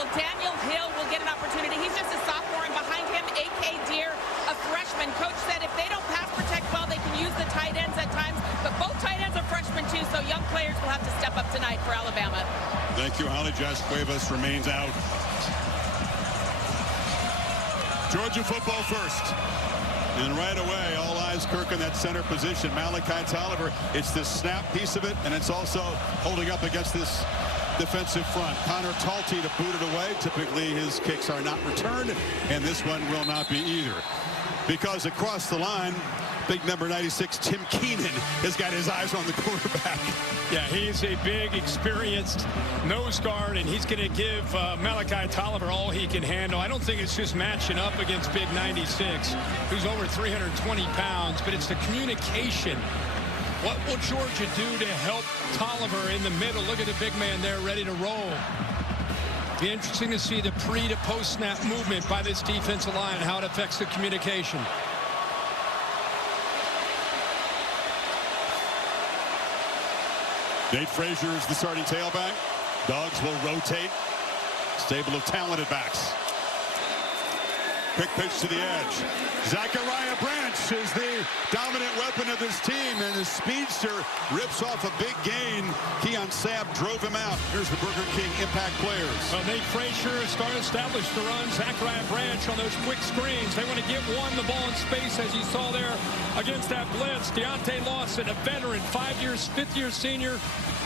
Well, Daniel Hill will get an opportunity. He's just a sophomore, and behind him, A.K. Deer, a freshman. Coach said if they don't pass protect well, they can use the tight ends at times. But both tight ends are freshmen, too, so young players will have to step up tonight for Alabama. Thank you, Holly. Josh Cuevas remains out. Georgia football first. And right away, all eyes, Kirk, in that center position. Malachi Tolliver, it's the snap piece of it, and it's also holding up against this defensive front. Connor Talty to boot it away. Typically, his kicks are not returned, and this one will not be either. Because across the line, big number 96, Tim Keenan, has got his eyes on the quarterback. Yeah, he's a big, experienced nose guard, and he's going to give Malachi Tolliver all he can handle. I don't think it's just matching up against big 96, who's over 320 pounds, but it's the communication. What will Georgia do to help Tolliver in the middle? Look at the big man there ready to roll. Be interesting to see the pre to post snap movement by this defensive line and how it affects the communication. Nate Frazier is the starting tailback. Dogs will rotate. Stable of talented backs. Quick pitch to the edge. Zachariah Branch is the dominant weapon of this team, and the speedster rips off a big gain. Keon Sabb drove him out. Here's the Burger King impact players. Well, Nate Frazier has established the run. Zachariah Branch on those quick screens. They want to give one the ball in space, as you saw there against that blitz. Deontay Lawson, a veteran, 5 years, fifth-year senior.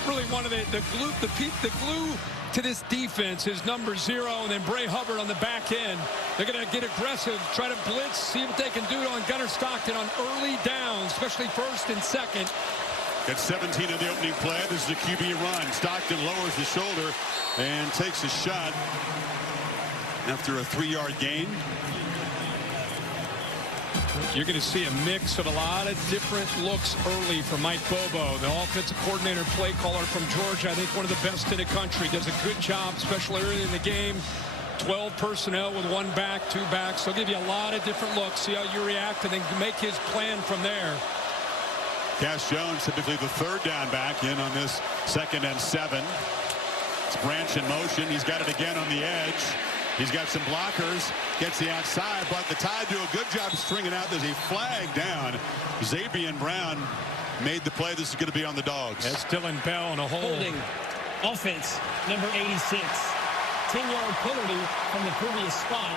Really one of the glue to this defense is number 0, and then Bray Hubbard on the back end. They're going to get aggressive, try to blitz, see what they can do on Gunnar Stockton on early downs, especially first and second. Got 17 in the opening play. This is a QB run. Stockton lowers the shoulder and takes a shot after a 3-yard gain. You're going to see a mix of a lot of different looks early from Mike Bobo, the offensive coordinator, play caller from Georgia. I think one of the best in the country. Does a good job, especially early in the game. 12 personnel with 1 back, 2 backs. They'll give you a lot of different looks, see how you react, and then make his plan from there. Cash Jones, typically the 3rd down back, in on this 2nd and 7. It's Branch in motion. He's got it again on the edge. He's got some blockers, gets the outside, but the Tide do a good job stringing out. There's a flag down. Zabian Brown made the play. This is going to be on the Dogs. That's Dylan Bell in a hole. Holding offense, number 86. 10-yard penalty from the previous spot.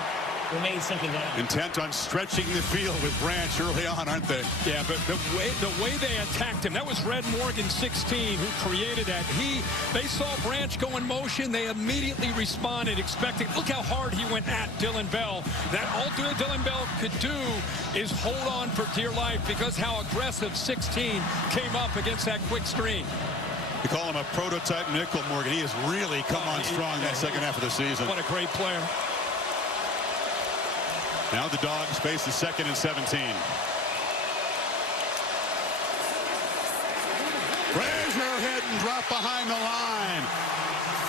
Remains 2nd down. Intent on stretching the field with Branch early on, aren't they? Yeah, but the way they attacked him, that was Red Morgan, 16, who created that. They saw Branch go in motion. They immediately responded, expecting. Look how hard he went at Dylan Bell. That all Dylan Bell could do is hold on for dear life, because how aggressive 16 came up against that quick screen. You call him a prototype nickel, Morgan. He has really come on strong that second half of the season. What a great player. Now the Dogs face the 2nd and 17. Frazier hit and dropped behind the line.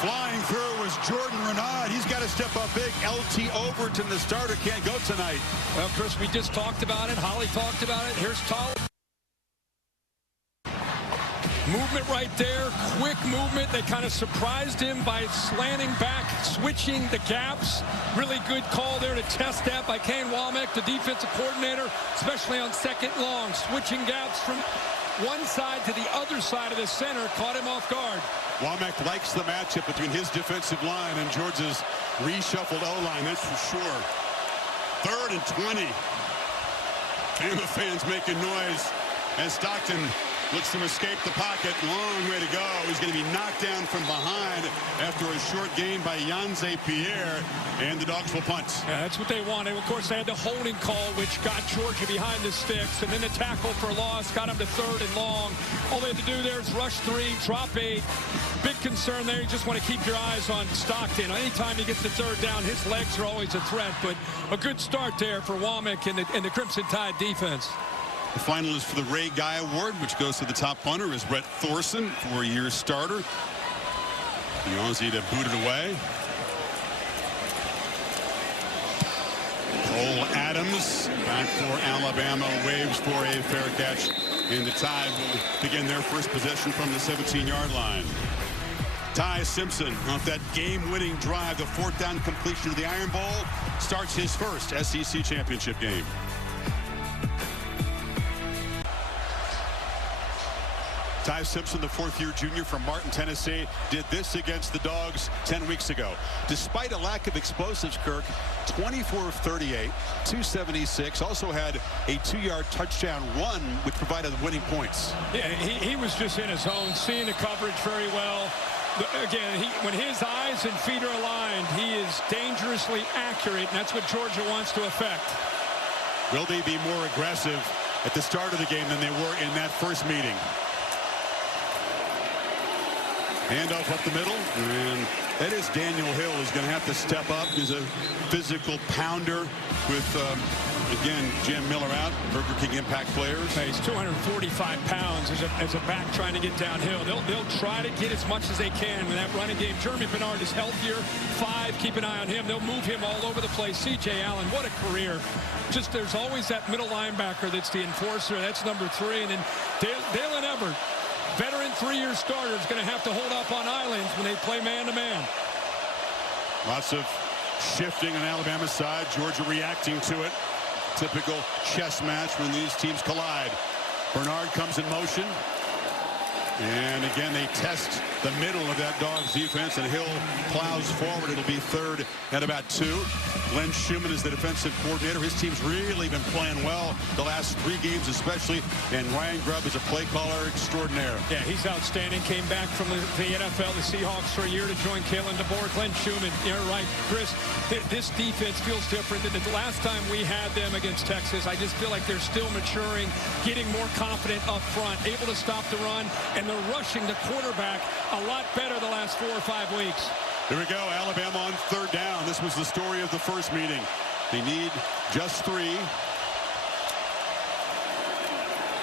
Flying through was Jordan Renaud. He's got to step up big. LT Overton, the starter, can't go tonight. Well, Chris, we just talked about it. Holly talked about it. Here's Tolliver. Movement right there, quick movement. They kind of surprised him by slanting back, switching the gaps. Really good call there to test that by Kane Womack, the defensive coordinator, especially on 2nd long. Switching gaps from one side to the other side of the center caught him off guard. Womack likes the matchup between his defensive line and Georgia's reshuffled O-line, that's for sure. 3rd and 20. Bama fans making noise as Stockton looks to escape the pocket. Long way to go. He's going to be knocked down from behind after a short gain by Yanze Pierre, and the Dogs will punt. Yeah, that's what they wanted. Of course, they had the holding call, which got Georgia behind the sticks, and then the tackle for loss got him to 3rd and long. All they had to do there is rush 3, drop 8. Big concern there. You just want to keep your eyes on Stockton. Anytime he gets the 3rd down, his legs are always a threat, but a good start there for Womack and the Crimson Tide defense. The finalist for the Ray Guy Award, which goes to the top punter, is Brett Thorson, 4-year starter. The Aussie to boot it away. Cole Adams back for Alabama, waves for a fair catch, and the Tide will begin their first possession from the 17-yard line. Ty Simpson off that game-winning drive, the fourth down completion of the Iron Bowl, starts his first SEC championship game. Ty Simpson, the fourth-year junior from Martin, Tennessee, did this against the Dogs 10 weeks ago. Despite a lack of explosives, Kirk, 24 of 38, 276, also had a 2-yard touchdown run, which provided winning points. Yeah, he was just in his zone, seeing the coverage very well. Again, when his eyes and feet are aligned, he is dangerously accurate, and that's what Georgia wants to affect. Will they be more aggressive at the start of the game than they were in that first meeting? Handoff up the middle, and that is Daniel Hill who's going to have to step up. He's a physical pounder with, again, Jim Miller out, Burger King impact players. He's 245 pounds as a back trying to get downhill. They'll try to get as much as they can with that running game. Jeremy Bernard is healthier. 5, keep an eye on him. They'll move him all over the place. C.J. Allen, what a career. Just there's always that middle linebacker that's the enforcer. That's number 3. And then Dalen Everett, veteran 3-year starter, is going to have to hold up on islands when they play man-to-man. Lots of shifting on Alabama's side. Georgia reacting to it. Typical chess match when these teams collide. Bernard comes in motion. And again, they test the middle of that Dogs defense, and Hill plows forward. It'll be third at about 2. Glenn Schumann is the defensive coordinator. His team's really been playing well the last 3 games especially, and Ryan Grubb is a play caller extraordinaire. Yeah, he's outstanding. Came back from the NFL, the Seahawks, for a year to join Kalen DeBoer. Glenn Schumann, you're right, Chris. This defense feels different than the last time we had them against Texas. I just feel like they're still maturing, getting more confident up front, able to stop the run, and they're rushing the quarterback a lot better the last 4 or 5 weeks. Here we go, Alabama on third down. This was the story of the first meeting. They need just 3.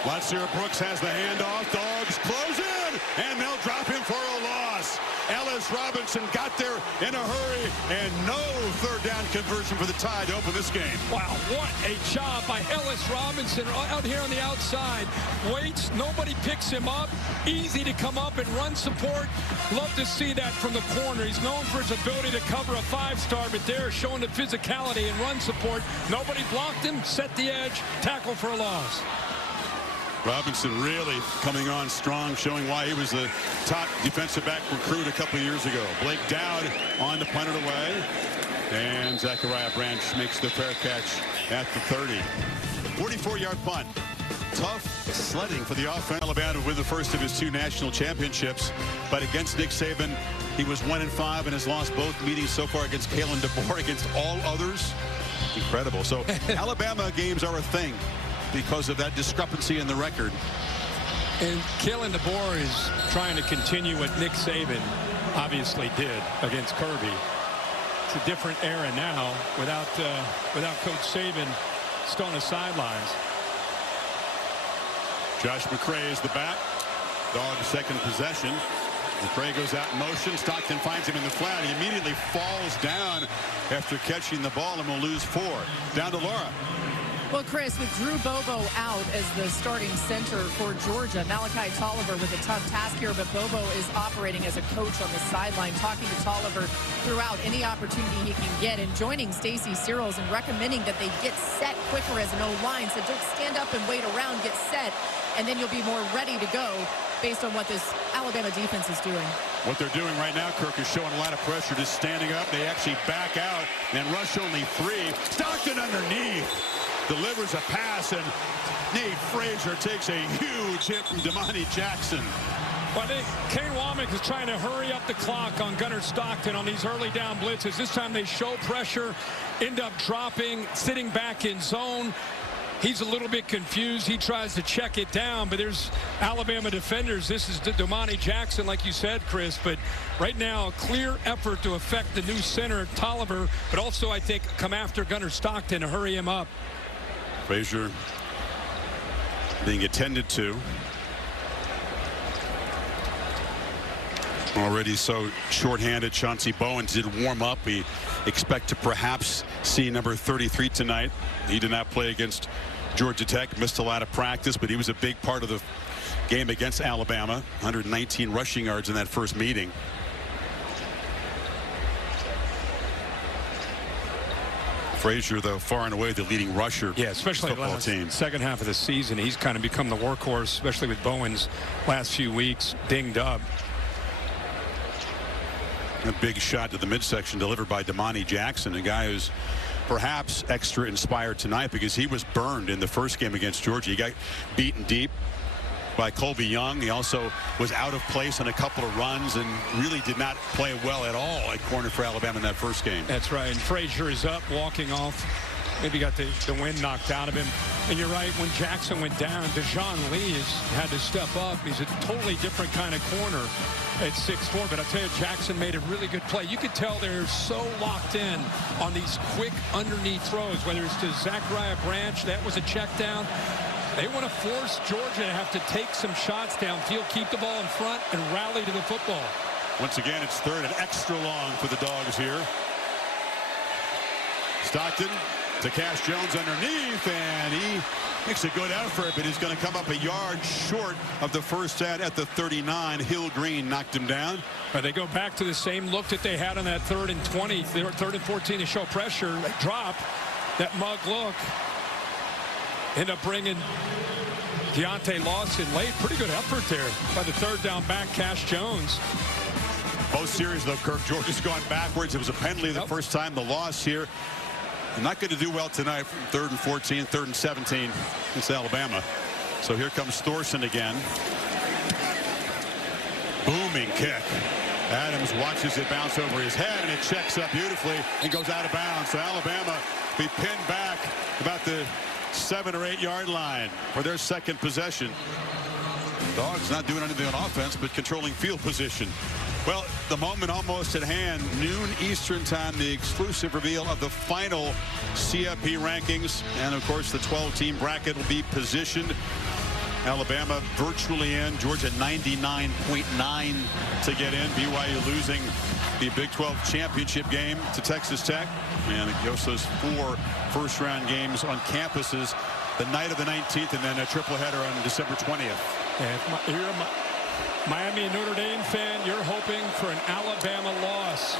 Latsir Brooks has the handoff. Dogs close in, and they'll drop him for a loss. Ellis Robinson got there in a hurry, and no third down conversion for the Tide to open this game. Wow, what a job by Ellis Robinson out here on the outside. Waits, nobody picks him up. Easy to come up and run support. Love to see that from the corner. He's known for his ability to cover a 5-star, but there showing the physicality and run support. Nobody blocked him, set the edge, tackle for a loss. Robinson really coming on strong, showing why he was the top defensive back recruit a couple of years ago. Blake Dowd on the punted away, and Zachariah Branch makes the fair catch at the 30. 44-yard punt. Tough sledding for the offense. Alabama to win the first of his 2 national championships, but against Nick Saban, he was 1-5 and has lost both meetings so far against Kalen DeBoer. Against all others, incredible. So Alabama games are a thing because of that discrepancy in the record. And Kalen DeBoer is trying to continue what Nick Saban obviously did against Kirby. It's a different era now without Coach Saban still on the sidelines. Josh McCray is the back. Dogs second possession. McCray goes out in motion. Stockton finds him in the flat. He immediately falls down after catching the ball and will lose 4. Down to Laura. Well, Chris, with Drew Bobo out as the starting center for Georgia, Malachi Tolliver with a tough task here, but Bobo is operating as a coach on the sideline, talking to Tolliver throughout any opportunity he can get, and joining Stacy Searles and recommending that they get set quicker as an O-line. So don't stand up and wait around, get set, and then you'll be more ready to go based on what this Alabama defense is doing. What they're doing right now, Kirk, is showing a lot of pressure, just standing up. They actually back out and rush only 3. Stockton underneath. Delivers a pass, and Nate Frazier takes a huge hit from Damani Jackson. Well, I think Kane Womack is trying to hurry up the clock on Gunnar Stockton on these early down blitzes. This time they show pressure, end up dropping, sitting back in zone. He's a little bit confused. He tries to check it down, but there's Alabama defenders. This is Damani Jackson, like you said, Chris. But right now, a clear effort to affect the new center, Tolliver, but also, I think, come after Gunnar Stockton to hurry him up. Frazier being attended to. Already so shorthanded. Chauncey Bowens did warm up. We expect to perhaps see number 33 tonight. He did not play against Georgia Tech. Missed a lot of practice, but he was a big part of the game against Alabama. 119 rushing yards in that first meeting. Frazier, though, far and away the leading rusher. Yeah, especially football team. Second half of the season, he's kind of become the workhorse, especially with Bowen's last few weeks dinged up. A big shot to the midsection delivered by Damani Jackson, a guy who's perhaps extra inspired tonight because he was burned in the first game against Georgia. He got beaten deep by Colby Young. He also was out of place on a couple of runs and really did not play well at all at corner for Alabama in that first game. That's right. And Frazier is up, walking off. Maybe got the wind knocked out of him. And you're right, when Jackson went down, Dejon Lee had to step up. He's a totally different kind of corner at 6'4", but I'll tell you, Jackson made a really good play. You could tell they're so locked in on these quick underneath throws, whether it's to Zachariah Branch, that was a check down. They want to force Georgia to have to take some shots downfield, keep the ball in front, and rally to the football. Once again, it's third and extra long for the Dogs here. Stockton to Cash Jones underneath, and he makes a good effort, but he's going to come up a yard short of the first at the 39. Hill Green knocked him down. They go back to the same look that they had on that 3rd and 20, 3rd and 14 to show pressure. They drop that mug look. End up bringing Deontay Lawson late. Pretty good effort there by the 3rd down back, Cash Jones. Both series, though, Kirk, Georgia's gone backwards. It was a penalty the first time. The loss here. Not going to do well tonight. 3rd and 14, 3rd and 17. It's Alabama. So here comes Thorson again. Booming kick. Adams watches it bounce over his head, and it checks up beautifully and goes out of bounds. So Alabama be pinned back about the 7 or 8 yard line for their second possession. Dogs not doing anything on offense, but controlling field position. Well, the moment almost at hand, noon Eastern time, the exclusive reveal of the final CFP rankings. And, of course, the 12-team bracket will be positioned. Alabama virtually in. Georgia 99.9 to get in. BYU losing the Big 12 championship game to Texas Tech. And it goes those 4 first-round games on campuses the night of the 19th, and then a triple header on December 20th. And you're a Miami and Notre Dame fan, you're hoping for an Alabama loss.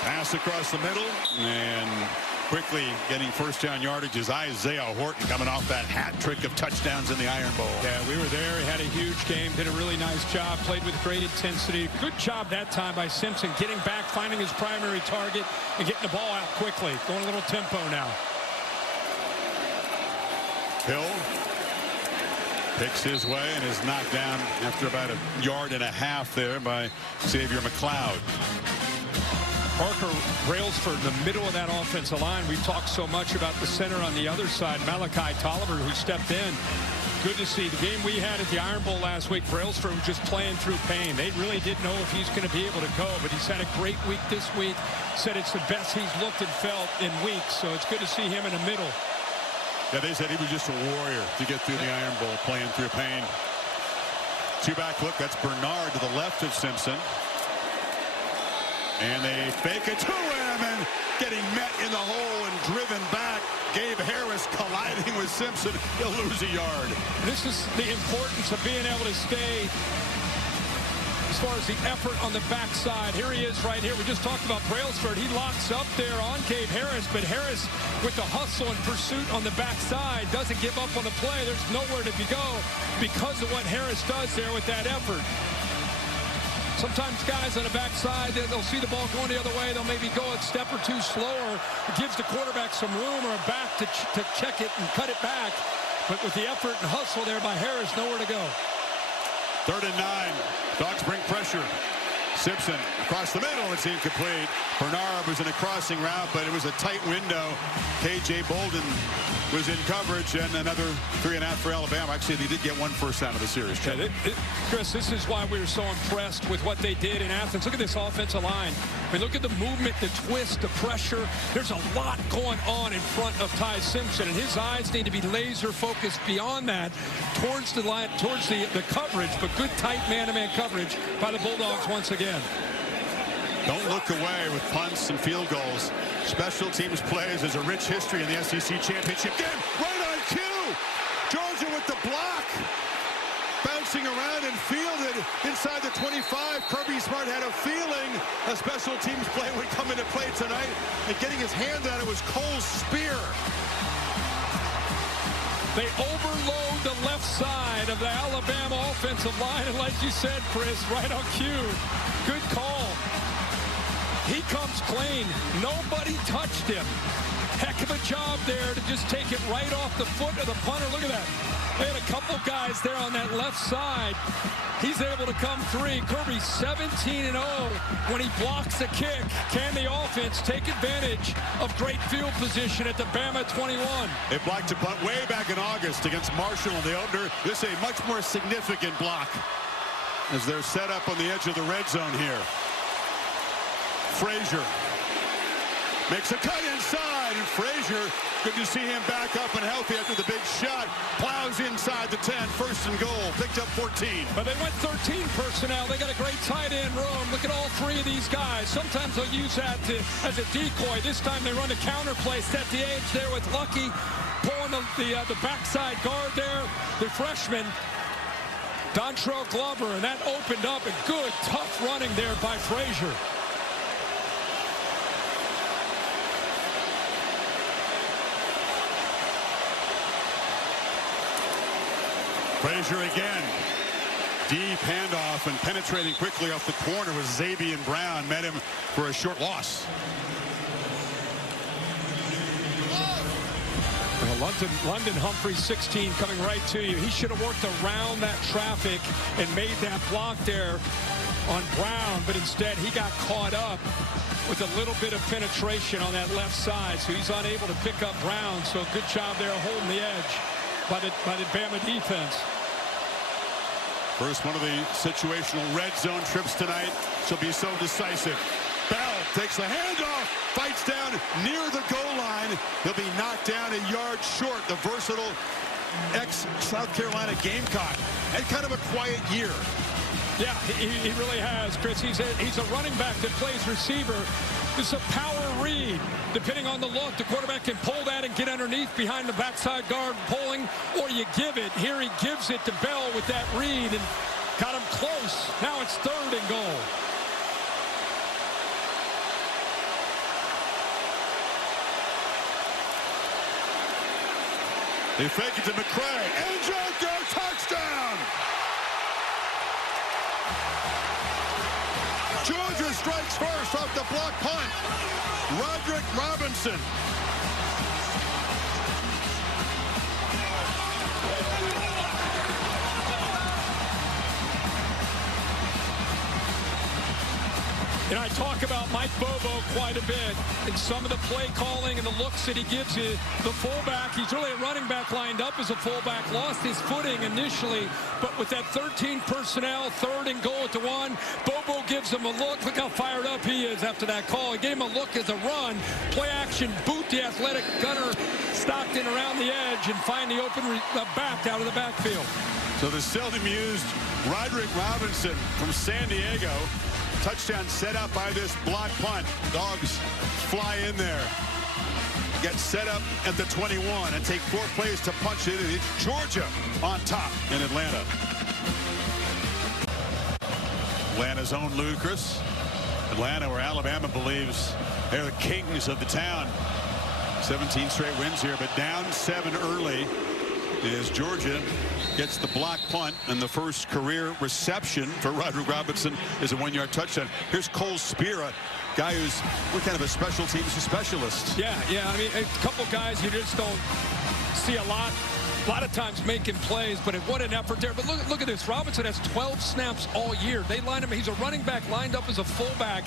Pass across the middle, and quickly getting first down yardage is Isaiah Horton, coming off that hat trick of touchdowns in the Iron Bowl. Yeah, we were there. He had a huge game, did a really nice job, played with great intensity. Good job that time by Simpson, getting back, finding his primary target, and getting the ball out quickly. Going a little tempo now. Hill picks his way and is knocked down after about a yard and a half there by Xavier McLeod. Parker Brailsford in the middle of that offensive line. We've talked so much about the center on the other side, Malachi Tolliver, who stepped in. Good to see. The game we had at the Iron Bowl last week, Brailsford was just playing through pain. They really didn't know if he's going to be able to go, but he's had a great week this week. Said it's the best he's looked and felt in weeks, so it's good to see him in the middle. Yeah, they said he was just a warrior to get through the Iron Bowl, playing through pain. Two-back look. That's Bernard to the left of Simpson. And they fake it to him, and getting met in the hole and driven back. Gabe Harris colliding with Simpson. He'll lose a yard. This is the importance of being able to stay as far as the effort on the backside. Here he is right here. We just talked about Brailsford. He locks up there on Gabe Harris, but Harris with the hustle and pursuit on the backside doesn't give up on the play. There's nowhere to go because of what Harris does there with that effort. Sometimes guys on the backside, they'll see the ball going the other way. They'll maybe go a step or two slower. It gives the quarterback some room or a back to check it and cut it back. But with the effort and hustle there by Harris, nowhere to go. 3rd and 9. Dogs bring pressure. Simpson across the middle. It's incomplete. Bernard was in a crossing route, but it was a tight window. K.J. Bolden was in coverage, and another 3.5 for Alabama. Actually, they did get one first down of the series. Yeah, Chris, this is why we were so impressed with what they did in Athens. Look at this offensive line. I mean, look at the movement, the twist, the pressure. There's a lot going on in front of Ty Simpson, and his eyes need to be laser focused beyond that towards the line, towards the coverage, but good tight man-to-man coverage by the Bulldogs once again. Don't look away with punts and field goals. Special teams plays is a rich history in the SEC championship game. Right on cue. Georgia with the block. bouncing around and fielded inside the 25. Kirby Smart had a feeling a special teams play would come into play tonight, and getting his hand on it was Cole Speer. They overload the left side of the Alabama offensive line, and like you said, Chris, right on cue. Good call. He comes clean. Nobody touched him. Heck of a job there to just take it right off the foot of the punter. Look at that. They had a couple guys there on that left side. He's able to come through. Kirby 17-0 when he blocks the kick. Can the offense take advantage of great field position at the Bama 21? They blocked a punt way back in August against Marshall in the opener. This is a much more significant block as they're set up on the edge of the red zone here. Frazier makes a cut inside, and Frazier, good to see him back up and healthy after the big shot. Plows inside the 10, first and goal, picked up 14. But they went 13 personnel. They got a great tight end room. Look at all three of these guys. Sometimes they'll use that as a decoy. This time they run a counter play, set the edge there with Lucky, pulling the backside guard there. The freshman, Dontrell Glover, and that opened up a good, tough running there by Frazier. Frazier again. Deep handoff and penetrating quickly off the corner was Xavier Brown. Met him for a short loss. London Humphrey, 16, coming right to you. He should have worked around that traffic and made that block there on Brown, but instead he got caught up with a little bit of penetration on that left side, so he's unable to pick up Brown. So good job there holding the edge by the Bama defense. First one of the situational red zone trips tonight. She'll be so decisive. Bell takes the handoff, fights down near the goal line. He'll be knocked down a yard short. The versatile ex-South Carolina Gamecock. And kind of a quiet year. Yeah, he really has, Chris. He's a running back that plays receiver. It's a power read. Depending on the look, the quarterback can pull that and get underneath behind the backside guard pulling, or you give it. Here he gives it to Bell with that read and got him close. Now it's 3rd and goal. They fake it to McCray. End zone throw, touchdown! Georgia strikes first off the block punt. Roderick Robinson. And I talk about Mike Bobo quite a bit and some of the play calling and the looks that he gives you. The fullback, he's really a running back lined up as a fullback, lost his footing initially, but with that 13 personnel, 3rd and goal at the 1, Bobo gives him a look. Look how fired up he is after that call. He gave him a look as a run, play action, boot the athletic gunner Stockton around the edge and find the open back out of the backfield. So the seldom used Roderick Robinson from San Diego. Touchdown set up by this block punt. Dogs fly in there. Get set up at the 21 and take 4 plays to punch it. And it's Georgia on top in Atlanta. Atlanta's own Lucas. Atlanta, where Alabama believes they're the kings of the town. 17 straight wins here, but down 7 early as Georgia gets the block punt, and the first career reception for Roderick Robinson is a 1-yard touchdown. Here's Cole Speer, a guy who's kind of a special teams specialist. Yeah. I mean, a couple guys you just don't see a lot of times making plays, but what an effort there. But look at this. Robinson has 12 snaps all year. They line him. He's a running back lined up as a fullback.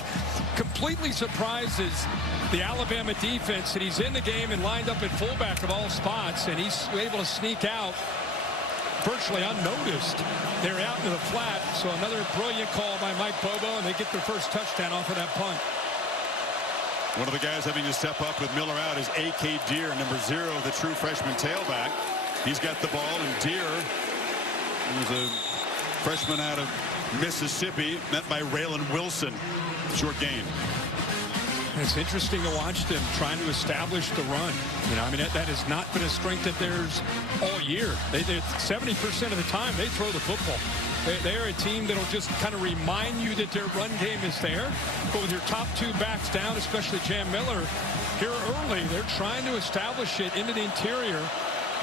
Completely surprises the Alabama defense that he's in the game and lined up at fullback of all spots, and he's able to sneak out virtually unnoticed. They're out into the flat, so another brilliant call by Mike Bobo, and they get their first touchdown off of that punt. One of the guys having to step up with Miller out is A.K. Deer, number 0, the true freshman tailback. He's got the ball, and Deer, who's a freshman out of Mississippi, met by Raylan Wilson. Short gain. It's interesting to watch them trying to establish the run. You know, I mean, that has not been a strength of theirs all year. They 70% of the time they throw the football. They're a team that'll just kind of remind you that their run game is there. But with your top two backs down, especially Jam Miller, here early, they're trying to establish it into the interior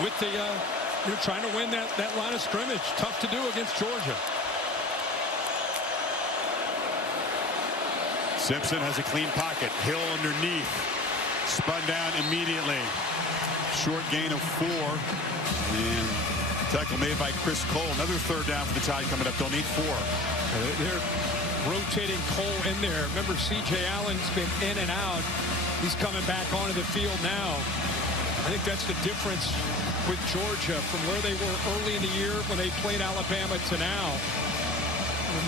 with the, they're trying to win that line of scrimmage. Tough to do against Georgia. Simpson has a clean pocket. Hill underneath. Spun down immediately. Short gain of 4. And tackle made by Chris Cole. Another third down for the Tide coming up. They'll need 4. They're rotating Cole in there. Remember, C.J. Allen's been in and out. He's coming back onto the field now. I think that's the difference with Georgia from where they were early in the year when they played Alabama to now.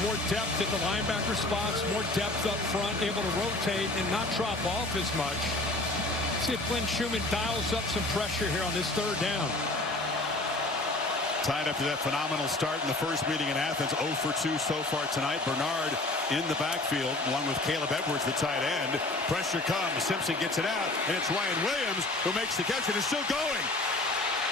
More depth at the linebacker spots, more depth up front, able to rotate and not drop off as much. See if Glenn Schumann dials up some pressure here on this third down. Tied after that phenomenal start in the first meeting in Athens. 0 for 2 so far tonight. Bernard in the backfield along with Caleb Edwards, the tight end. Pressure comes. Simpson gets it out, and it's Ryan Williams who makes the catch and is still going.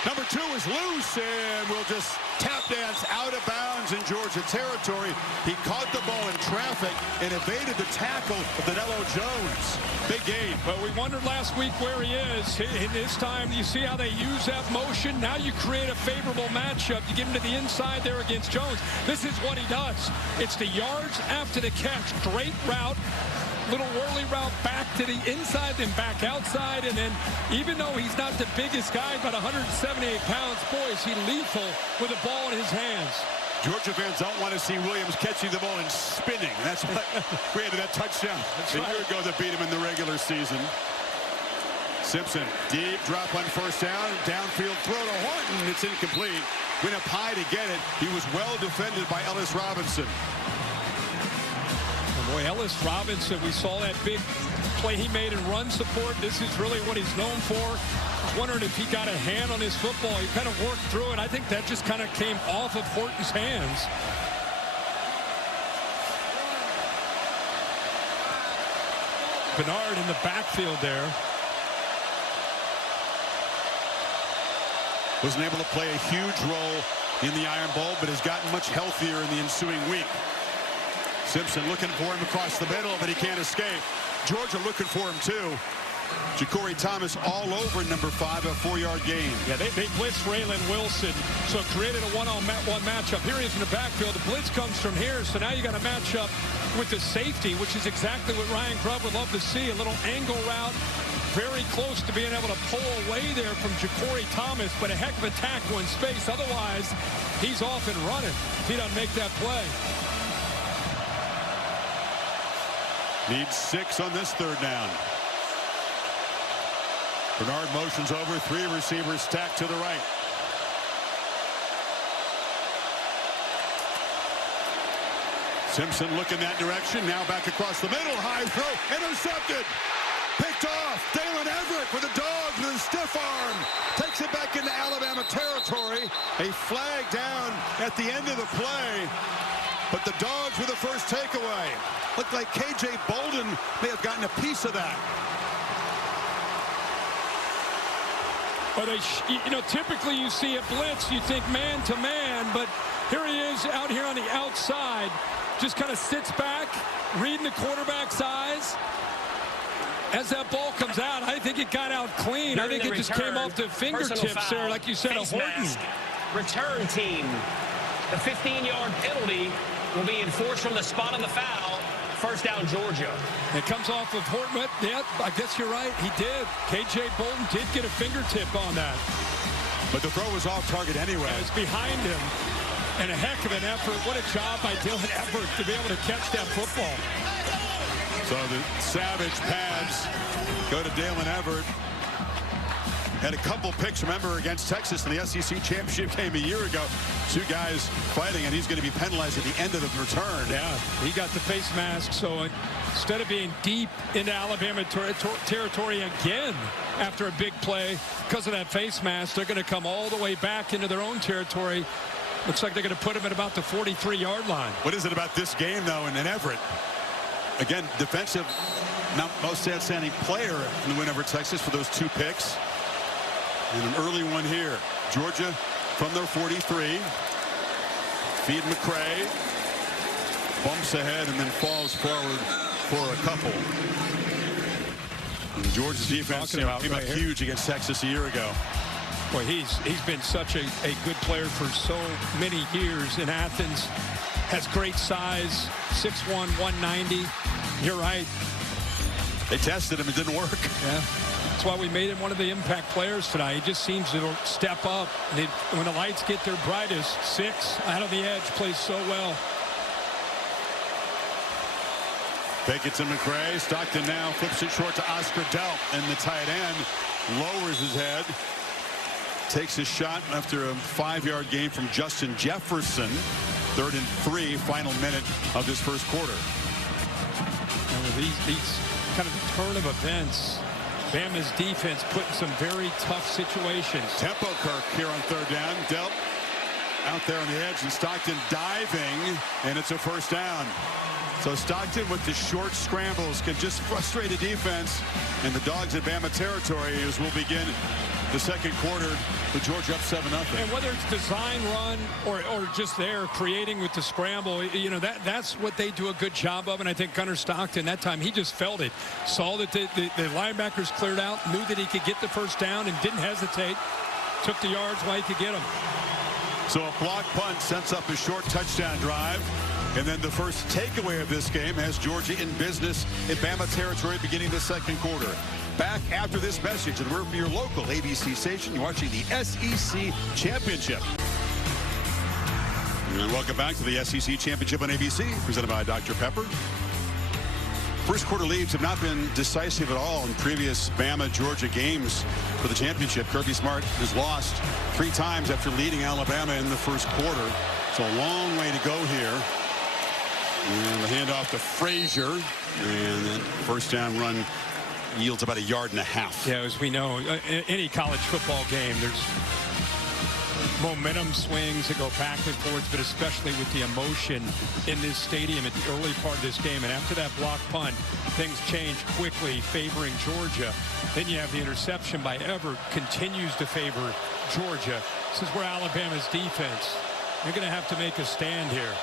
Number 2 is loose and will just tap dance out of bounds in Georgia territory. He caught the ball in traffic and evaded the tackle of Danilo Jones. Big gain. But we wondered last week where he is. In this time, you see how they use that motion. Now you create a favorable matchup. You get him to the inside there against Jones. This is what he does. It's the yards after the catch. Great route. Little whirly route back to the inside, then back outside, and then even though he's not the biggest guy, about 178 pounds, boy, is he lethal with the ball in his hands. Georgia fans don't want to see Williams catching the ball and spinning. That's what created that touchdown a year ago that beat him in the regular season. Simpson, deep drop on first down, downfield throw to Horton. It's incomplete. Went up high to get it. He was well defended by Ellis Robinson. Boy, Ellis Robinson, we saw that big play he made in run support. This is really what he's known for. I was wondering if he got a hand on his football. He kind of worked through it. I think that just kind of came off of Horton's hands. Bernard in the backfield there. Wasn't able to play a huge role in the Iron Bowl, but has gotten much healthier in the ensuing week. Simpson looking for him across the middle, but he can't escape. Georgia looking for him, too. Ja'Cory Thomas all over number 5, a 4-yard gain. Yeah, they blitzed Raylan Wilson, so created a one-on-one matchup. Here he is in the backfield. The blitz comes from here, so now you got a matchup with the safety, which is exactly what Ryan Grubb would love to see. A little angle route, very close to being able to pull away there from Ja'Cory Thomas, but a heck of a tackle in space. Otherwise, he's off and running if he doesn't make that play. Needs 6 on this third down. Bernard motions over, 3 receivers stacked to the right. Simpson looking that direction, now back across the middle, high throw, intercepted. Picked off, Dalen Everett for the Dogs with a stiff arm. Takes it back into Alabama territory. A flag down at the end of the play. But the Dogs with the first takeaway. Looked like K.J. Bolden may have gotten a piece of that. Well, you know, typically you see a blitz, you think man-to-man, but here he is out here on the outside. Just kind of sits back, reading the quarterback's eyes. As that ball comes out, I think it got out clean. I think it just came off the fingertips there, like you said, a Horton. Return team. The 15-yard penalty will be enforced from the spot on the foul. First down, Georgia. It comes off of Horton. Yeah, I guess you're right. He did. K.J. Bolden did get a fingertip on that. But the throw was off target anyway. Yeah, it's behind him. And a heck of an effort. What a job by Dylan Everett to be able to catch that football. So the Savage pads go to Dalen Everett. Had a couple picks, remember, against Texas in the SEC championship game a year ago. 2 guys fighting, and he's going to be penalized at the end of the return. Yeah, he got the face mask, so instead of being deep into Alabama territory again after a big play, because of that face mask, they're going to come all the way back into their own territory. Looks like they're going to put him at about the 43-yard line. What is it about this game, though, and Everett? Again, defensive most outstanding player in the win over Texas for those 2 picks. And an early one here. Georgia from their 43. Feed McCray. Bumps ahead and then falls forward for a couple. And Georgia's defense came up huge against Texas a year ago. Boy, he's been such a good player for so many years in Athens. Has great size, 6'1", 190. You're right. They tested him. It didn't work. Yeah. That's why we made him one of the impact players tonight. He just seems to step up. And when the lights get their brightest, 6 out of the edge, plays so well. Fake it to McCray. Stockton now flips it short to Oscar Delp. And the tight end lowers his head. Takes a shot after a 5-yard gain from Justin Jefferson. 3rd and 3, final minute of this first quarter. These kind of turn of events. Bama's defense put in some very tough situations. Tempo Kirk here on 3rd down. Delp out there on the edge, and Stockton diving, and it's a first down. So Stockton with the short scrambles can just frustrate a defense, and the Dogs at Bama territory as we'll begin the second quarter with Georgia up 7-0. And whether it's design run or just there creating with the scramble, you know, that's what they do a good job of. And I think Gunnar Stockton that time, he just felt it, saw that the linebackers cleared out, knew that he could get the first down and didn't hesitate, took the yards while he could get them. So a block punt sets up a short touchdown drive. And then the first takeaway of this game has Georgia in business in Bama territory beginning the second quarter. Back after this message, and we're for your local ABC station. You're watching the SEC Championship. And welcome back to the SEC Championship on ABC, presented by Dr. Pepper. First quarter leads have not been decisive at all in previous Bama-Georgia games for the championship. Kirby Smart has lost 3 times after leading Alabama in the first quarter. It's a long way to go here. And the handoff to Frazier. And then first down run yields about 1.5 yards. Yeah, as we know, any college football game, there's momentum swings that go back and forth, but especially with the emotion in this stadium at the early part of this game. And after that block punt, things change quickly, favoring Georgia. Then you have the interception by Everett, continues to favor Georgia. This is where Alabama's defense, they're going to have to make a stand here.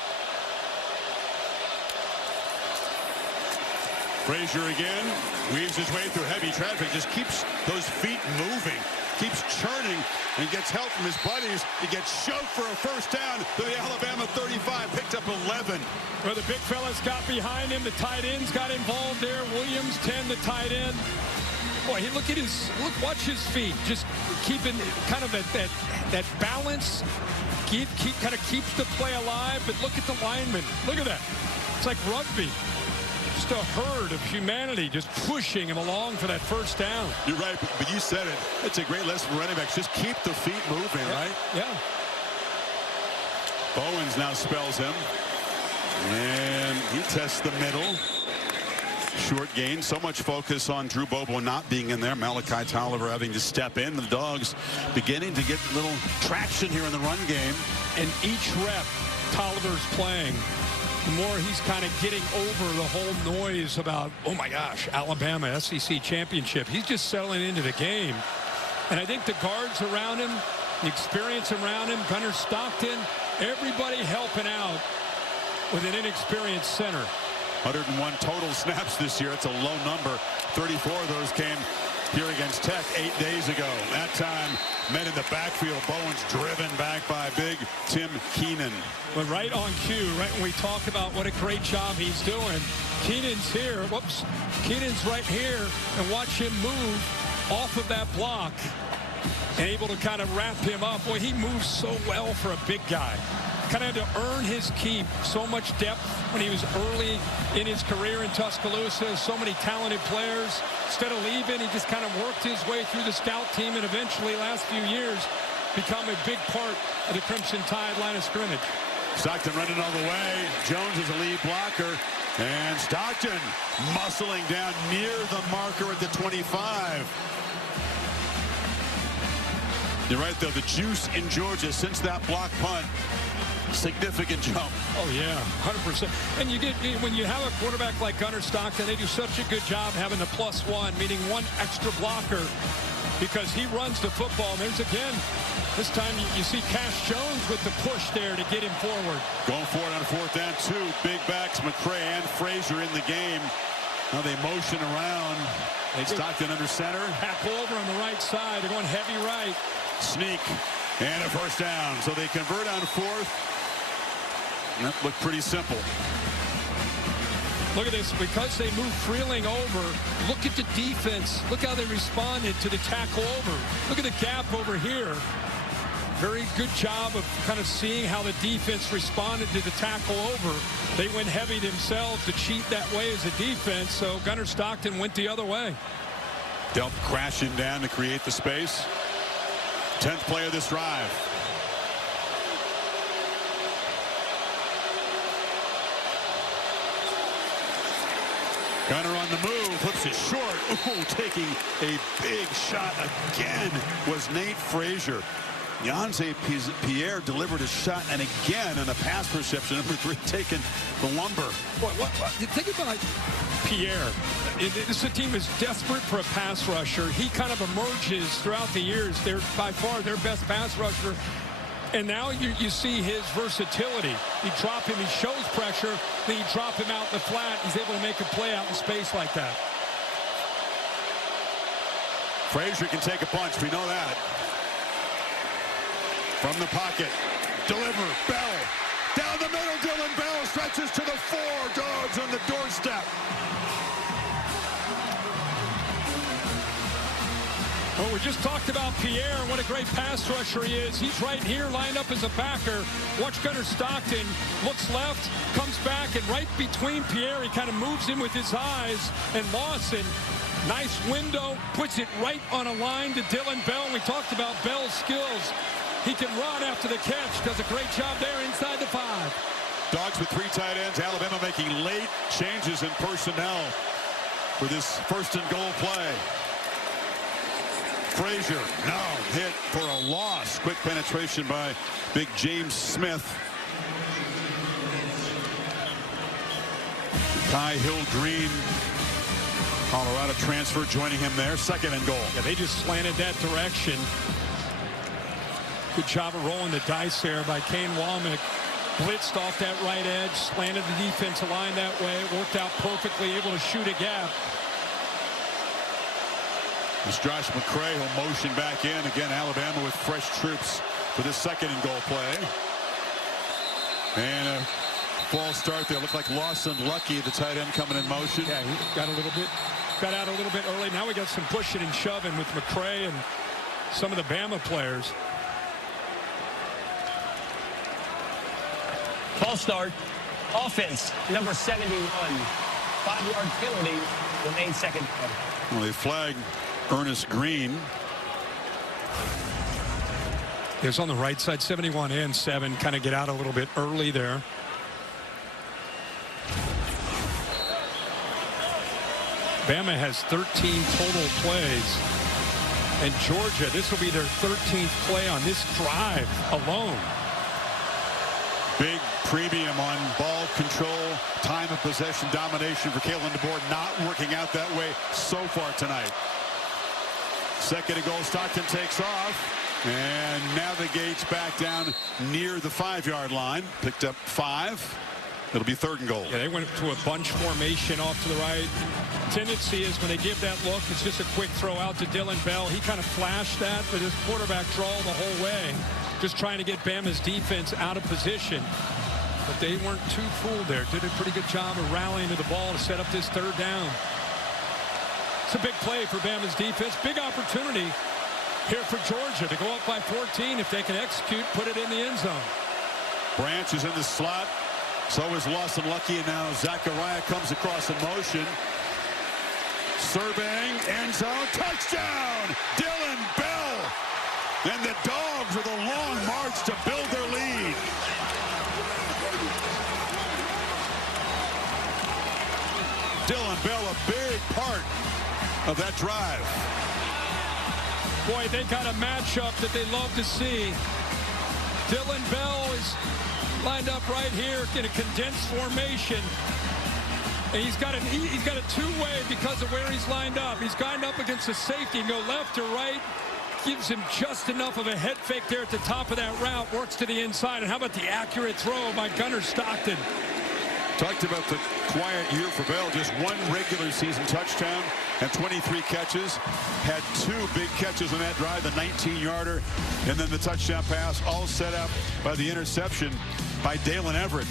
Frazier again weaves his way through heavy traffic, just keeps those feet moving, keeps churning, and gets help from his buddies. He gets shoved for a first down to the Alabama 35, picked up 11. Well, the big fellas got behind him. The tight ends got involved there. Williams, 10, the tight end. Boy, watch his feet, just keeping kind of that balance. Kind of keeps the play alive. But look at the linemen. Look at that. It's like rugby. Just a herd of humanity just pushing him along for that first down. You're right, but you said it. It's a great lesson for running backs. Just keep the feet moving, right? Yeah. Bowens now spells him. And he tests the middle. Short gain. So much focus on Drew Bobo not being in there. Malachi Tolliver having to step in. The Dogs beginning to get a little traction here in the run game. And each rep Tolliver's playing, the more he's kind of getting over the whole noise about, oh my gosh, Alabama SEC championship. He's just settling into the game. And I think the guards around him, the experience around him, Gunnar Stockton, everybody helping out with an inexperienced center. 101 total snaps this year. It's a low number. 34 of those came here against Tech 8 days ago. That time, men in the backfield. Bowens driven back by big Tim Keenan. But right on cue, right when we talk about what a great job he's doing, Keenan's here. Whoops. Keenan's right here. And watch him move off of that block. And able to kind of wrap him up. Boy, he moves so well for a big guy. Kind of had to earn his keep. So much depth when he was early in his career in Tuscaloosa. So many talented players. Instead of leaving, he just kind of worked his way through the scout team and eventually, last few years, become a big part of the Crimson Tide line of scrimmage. Stockton running all the way. Jones is a lead blocker. And Stockton muscling down near the marker at the 25. You're right, though. The juice in Georgia since that block punt significant jump. Oh, yeah, 100%. And when you have a quarterback like Gunnar Stockton, they do such a good job having the +1, meaning one extra blocker, because he runs the football. And there's, again, this time you see Cash Jones with the push there to get him forward. Going forward on 4th down, 2 big backs, McCray and Frazier in the game. Now they motion around. Stockton under center. Tackle over on the right side. They're going heavy right. Sneak and a 1st down. So they convert on 4th. And that looked pretty simple. Look at this. Because they moved Freeling over, look at the defense. Look how they responded to the tackle over. Look at the gap over here. Very good job of kind of seeing how the defense responded to the tackle over. They went heavy themselves to cheat that way as a defense, so Gunnar Stockton went the other way. Delp crashing down to create the space. 10th play of this drive. Gunnar on the move, flips it short. Ooh, taking a big shot again was Nate Frazier. Yonsei Pierre delivered a shot, and again on a pass reception, number 3 taking the lumber. What? Think about Pierre. This team is desperate for a pass rusher. He kind of emerges throughout the years. They're by far their best pass rusher. And now you see his versatility. You drop him, he shows pressure, then you drop him out in the flat. He's able to make a play out in space like that. Frazier can take a punch, we know that. From the pocket, deliver, Bell. Down the middle, Dylan Bell stretches to the 4, Dogs on the doorstep. Well, we just talked about Pierre and what a great pass rusher he is. He's right here lined up as a backer. Watch Gunnar Stockton, looks left, comes back, and right between Pierre, he kind of moves him with his eyes. And Lawson, nice window, puts it right on a line to Dylan Bell. We talked about Bell's skills. He can run after the catch, does a great job there inside the 5. Dogs with 3 tight ends. Alabama making late changes in personnel for this 1st and goal play. Frazier, no, hit for a loss. Quick penetration by big James Smith. Kai Hill-Green, Colorado transfer, joining him there. 2nd and goal. Yeah, they just slanted that direction. Good job of rolling the dice there by Kane Womack. Blitzed off that right edge, slanted the defensive line that way. Worked out perfectly, able to shoot a gap. It's Josh McCray who'll motion back in. Again, Alabama with fresh troops for this 2nd and goal play. And a false start there. Looked like Lawson Lucky, the tight end, coming in motion. Yeah, he got out a little bit early. Now we got some pushing and shoving with McCray and some of the Bama players. False start. Offense, number 71. 5-yard penalty with 8 seconds. Well, they flagged Ernest Green. It was on the right side, 71 and 7. Kind of get out a little bit early there. Bama has 13 total plays. And Georgia, this will be their 13th play on this drive alone. Big premium on ball control, time of possession, domination for Kalen DeBoer. Not working out that way so far tonight. 2nd and goal, Stockton takes off and navigates back down near the 5-yard line. Picked up 5. It'll be 3rd and goal. Yeah, they went to a bunch formation off to the right. Tendency is when they give that look, it's just a quick throw out to Dylan Bell. He kind of flashed that, but his quarterback draw the whole way. Just trying to get Bama's defense out of position. But they weren't too fooled there. Did a pretty good job of rallying to the ball to set up this 3rd down. It's a big play for Bama's defense. Big opportunity here for Georgia to go up by 14. If they can execute, put it in the end zone. Branch is in the slot. So is Lawson Lucky, and now Zachariah comes across in motion. Surveying, end zone, touchdown! Dylan Bell! And the Dogs with a long march to build their lead. Dylan Bell, a big part of that drive. Boy, they got a matchup that they love to see. Dylan Bell is lined up right here in a condensed formation. And he's got a two-way because of where he's lined up. He's lined up against the safety and go left or right. Gives him just enough of a head fake there at the top of that route. Works to the inside. And how about the accurate throw by Gunnar Stockton? Talked about the quiet year for Bell. Just one regular season touchdown and 23 catches. Had 2 big catches on that drive, the 19-yarder and then the touchdown pass, all set up by the interception by Dalen Everett.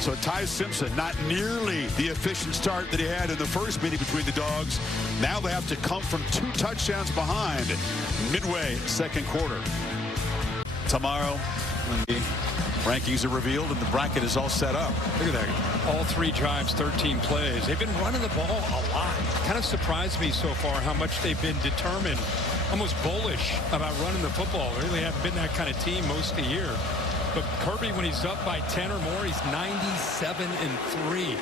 So Ty Simpson, not nearly the efficient start that he had in the first meeting between the dogs. Now they have to come from 2 touchdowns behind midway second quarter. Tomorrow, when the rankings are revealed and the bracket is all set up. Look at that. All 3 drives, 13 plays. They've been running the ball a lot. Kind of surprised me so far how much they've been determined, almost bullish about running the football. They really haven't been that kind of team most of the year. But Kirby, when he's up by 10 or more, he's 97-3.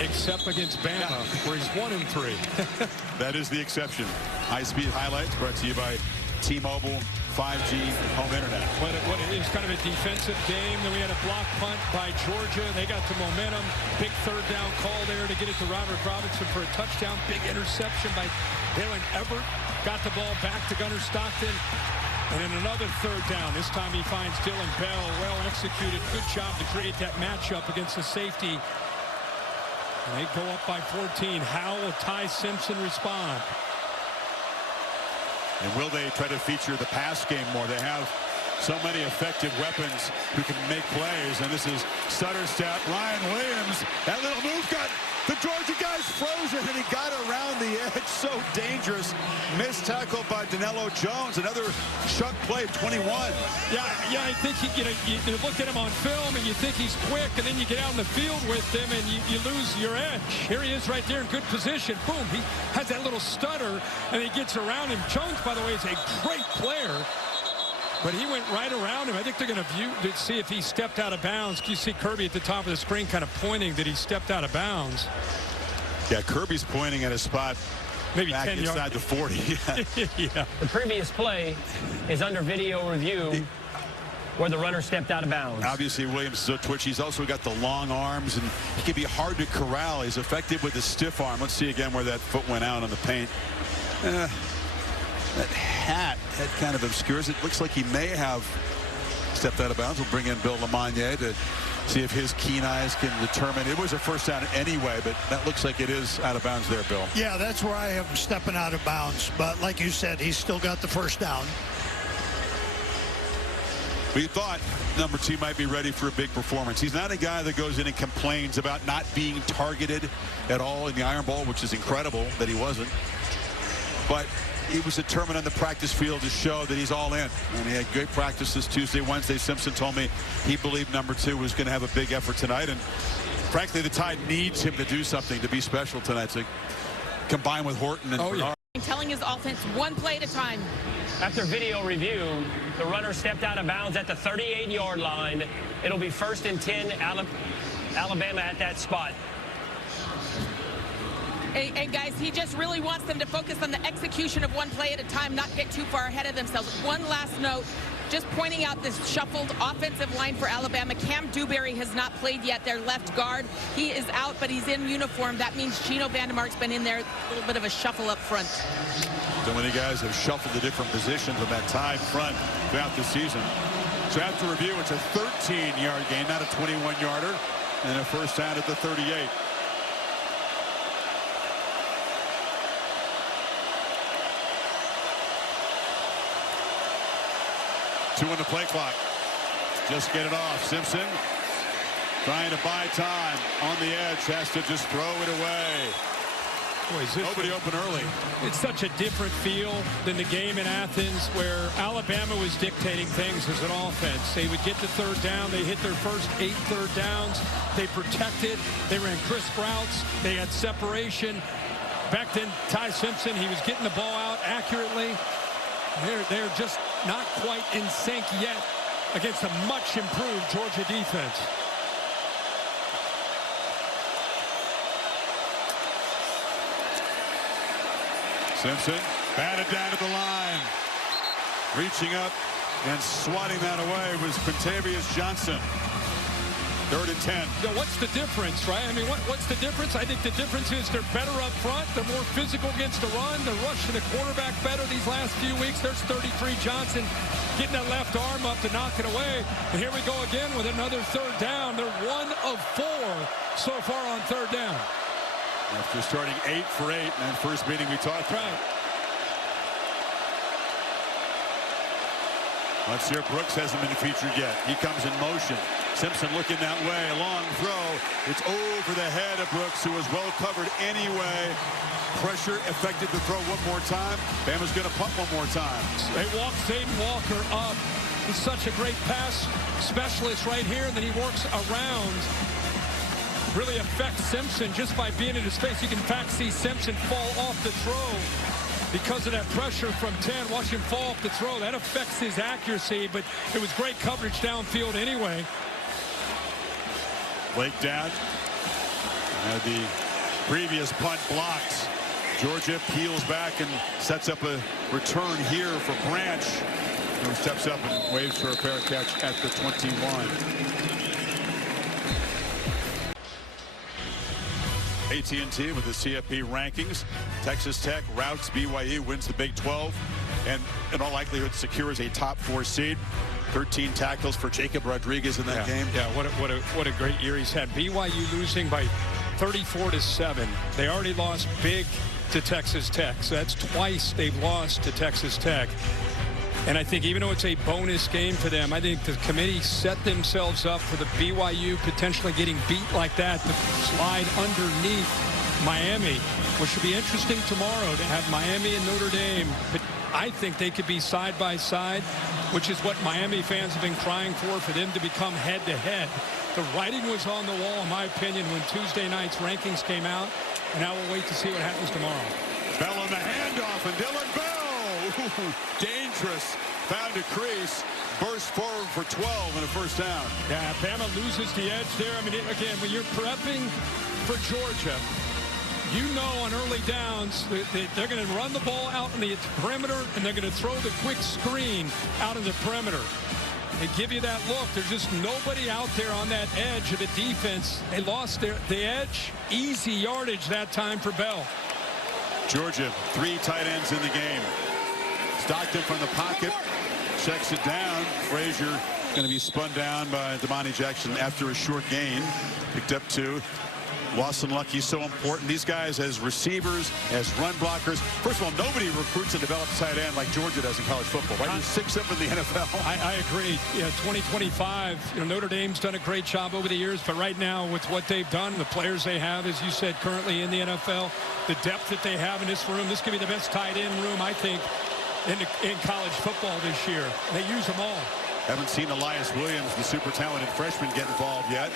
Except against Bama, where he's 1-3. That is the exception. High-speed highlights brought to you by T-Mobile 5G home internet. It was kind of a defensive game. Then we had a block punt by Georgia. They got the momentum. Big third down call there to get it to Robert Robinson for a touchdown. Big interception by Dalen Everett. Got the ball back to Gunnar Stockton. And then another third down. This time he finds Dylan Bell. Well executed. Good job to create that matchup against the safety. And they go up by 14. How will Ty Simpson respond? And will they try to feature the pass game more? They have so many effective weapons who can make plays. And this is Sutterstadt, Ryan Williams. That little move got the Georgia guys frozen, and he got around the edge. So dangerous. Missed tackle by Danilo Jones. Another chuck play, 21. Yeah, I think you look at him on film and you think he's quick, and then you get out in the field with him and you lose your edge. Here he is right there in good position. Boom, he has that little stutter and he gets around him. Jones, by the way, is a great player, but he went right around him. I think they're going to see if he stepped out of bounds. You see Kirby at the top of the screen kind of pointing that he stepped out of bounds. Yeah, Kirby's pointing at a spot maybe back 10 inside yards. the 40. Yeah. The previous play is under video review where the runner stepped out of bounds. Obviously, Williams is so twitchy. He's also got the long arms, and he can be hard to corral. He's effective with the stiff arm. Let's see again where that foot went out on the paint. That hat kind of obscures it. Looks like he may have stepped out of bounds. We'll bring in Bill Lamagna to see if his keen eyes can determine. It was a first down anyway, but that looks like it is out of bounds there, Bill. Yeah, that's where I have him stepping out of bounds. But like you said, he's still got the first down. We thought number 2 might be ready for a big performance. He's not a guy that goes in and complains about not being targeted at all in the Iron Bowl, which is incredible that he wasn't. But he was determined on the practice field to show that he's all in. And he had great practice this Tuesday, Wednesday. Simpson told me he believed number 2 was going to have a big effort tonight. And frankly, the Tide needs him to do something to be special tonight, to combine with Horton and Bernard. Telling his offense one play at a time. After video review, the runner stepped out of bounds at the 38-yard line. It'll be 1st and 10, Alabama at that spot. And guys, he just really wants them to focus on the execution of one play at a time, not get too far ahead of themselves. One last note, just pointing out this shuffled offensive line for Alabama. Cam Dewberry has not played yet, their left guard. He is out, but he's in uniform. That means Gino Vandermark's been in there, a little bit of a shuffle up front. So many guys have shuffled the different positions on that Tide front throughout the season. So after review, it's a 13-yard gain, not a 21-yarder, and a first down at the 38. Two on the play clock. Just get it off. Simpson trying to buy time on the edge. Has to just throw it away. Boy, nobody open early. It's such a different feel than the game in Athens, where Alabama was dictating things as an offense. They would get the third down. They hit their first 8 third downs. They protected. They ran crisp routes. They had separation. Back then, Ty Simpson, he was getting the ball out accurately. They're just not quite in sync yet against a much improved Georgia defense. Simpson batted down to the line. Reaching up And swatting that away was Quintavious Johnson. 3rd and 10. You know, what's the difference, right? I mean, what's the difference? I think the difference is they're better up front. They're more physical against the run. They're rushing the quarterback better these last few weeks. There's 33 Johnson getting that left arm up to knock it away. And here we go again with another 3rd down. They're 1 of 4 so far on 3rd down. After starting 8 for 8 in that first meeting we talked about. Right. Let's hear Brooks hasn't been featured yet. He comes in motion. Simpson looking that way. A long throw. It's over the head of Brooks, who was well covered anyway. Pressure affected the throw one more time. Bama's going to punt one more time. They walk Zayden Walker up. He's such a great pass specialist right here. And then he works around. Really affects Simpson just by being in his face. You can in fact see Simpson fall off the throw. Because of that pressure from 10, watch him fall off the throw. That affects his accuracy, but it was great coverage downfield anyway. Blake down. Had the previous punt blocked. Georgia peels back and sets up a return here for Branch, who steps up and waves for a fair catch at the 21. AT&T with the CFP rankings. Texas Tech routs BYU, wins the Big 12, and in all likelihood secures a top 4 seed. 13 tackles for Jacob Rodriguez in that game. Yeah, what a great year he's had. BYU losing by 34-7. They already lost big to Texas Tech, so that's twice they've lost to Texas Tech. And I think even though it's a bonus game for them, I think the committee set themselves up for the BYU potentially getting beat like that to slide underneath Miami, which should be interesting tomorrow to have Miami and Notre Dame. But I think they could be side by side, which is what Miami fans have been crying for them to become head-to-head. The writing was on the wall, in my opinion, when Tuesday night's rankings came out. And now we'll wait to see what happens tomorrow. Bell on the handoff, and Dylan Bell. Ooh, dangerous. Found a crease. Burst forward for 12 and a first down. Yeah, Bama loses the edge there. I mean, again, when you're prepping for Georgia, you know on early downs that they're going to run the ball out in the perimeter, and they're going to throw the quick screen out in the perimeter. They give you that look. There's just nobody out there on that edge of the defense. They lost the edge. Easy yardage that time for Bell. Georgia, 3 tight ends in the game. Stockton from the pocket checks it down. Frazier going to be spun down by Damani Jackson after a short gain. Picked up 2. Lawson Lucky so important. These guys as receivers, as run blockers. First of all, nobody recruits and develops tight end like Georgia does in college football. Right? You're 6 up in the NFL. I agree. Yeah, 2025. Notre Dame's done a great job over the years, but right now with what they've done, the players they have, as you said, currently in the NFL, the depth that they have in this room, this could be the best tight end room, I think, in college football this year. They use them all. Haven't seen Elias Williams, the super talented freshman, get involved yet.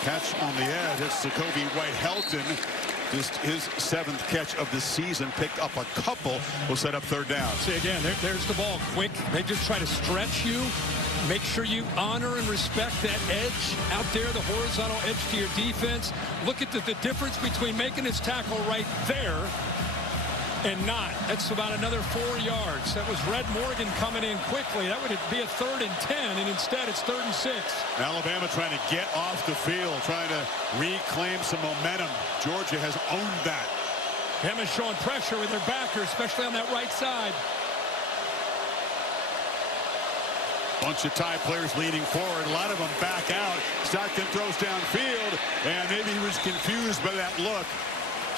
Catch on the edge. It's Jacoby White-Helton. Just his 7th catch of the season. Picked up a couple. Will set up 3rd down. See, again, there's the ball. Quick. They just try to stretch you. Make sure you honor and respect that edge out there, the horizontal edge to your defense. Look at the difference between making this tackle right there and not. That's about another 4 yards. That was Red Morgan coming in quickly. That would be a 3rd and 10, and instead it's 3rd and 6. Alabama trying to get off the field, trying to reclaim some momentum. Georgia has owned that. Bama's showing pressure with their backer, especially on that right side. Bunch of Tide players leaning forward. A lot of them back out. Stockton throws downfield, and maybe he was confused by that look.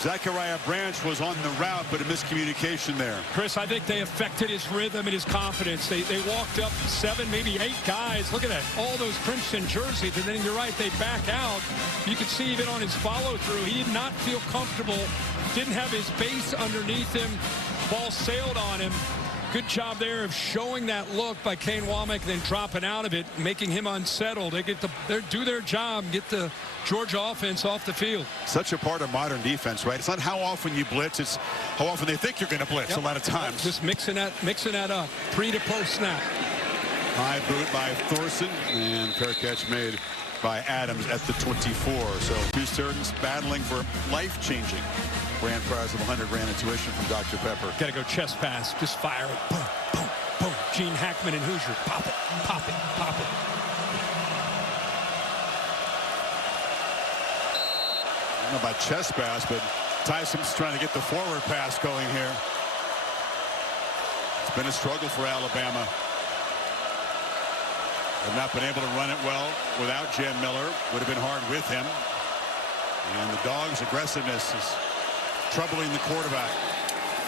Zachariah Branch was on the route, but a miscommunication there. Chris, I think they affected his rhythm and his confidence. They walked up 7, maybe 8 guys. Look at that. All those crimson jerseys. And then you're right, they back out. You could see even on his follow-through, he did not feel comfortable. Didn't have his base underneath him. Ball sailed on him. Good job there of showing that look by Kane Womack, then dropping out of it, making him unsettled. They do their job, get the Georgia offense off the field. Such a part of modern defense, right? It's not how often you blitz, it's how often they think you're going to blitz. Yep. A lot of times. Just mixing that up, pre to post snap. High boot by Thorson, and fair catch made by Adams at the 24. So 2 students battling for life-changing grand prize of $100 grand in tuition from Dr. Pepper. Got to go chest pass, just fire it. Boom, boom, boom. Gene Hackman and Hoosier. Pop it, pop it, pop it. I don't know about chest pass, but Tyson's trying to get the forward pass going here. It's been a struggle for Alabama. They've not been able to run it well without Jam Miller. Would have been hard with him. And the Dogs' aggressiveness is troubling the quarterback.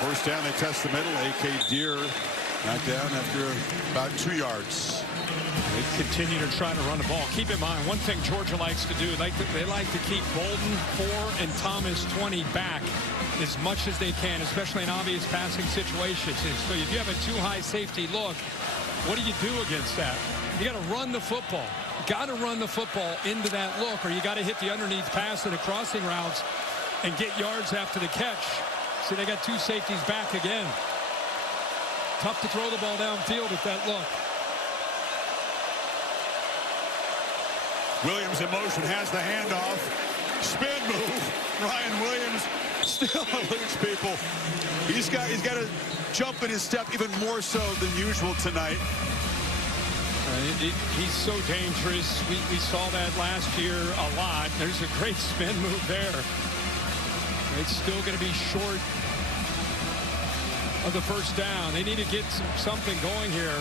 First down, they test the middle. A.K. Deer knocked down after about 2 yards. They continue to try to run the ball. Keep in mind, one thing Georgia likes to do, they like to keep Bolden 4 and Thomas 20 back as much as they can, especially in obvious passing situations. And so if you have a too high safety look, what do you do against that? You got to run the football. Got to run the football into that look, or you got to hit the underneath pass to the crossing routes and get yards after the catch. See, they got 2 safeties back again. Tough to throw the ball downfield with that look. Williams in motion, has the handoff. Spin move. Ryan Williams still eludes people. He's got to jump in his step even more so than usual tonight. He's so dangerous. We saw that last year a lot. There's a great spin move there. It's still going to be short of the first down. They need to get something going here.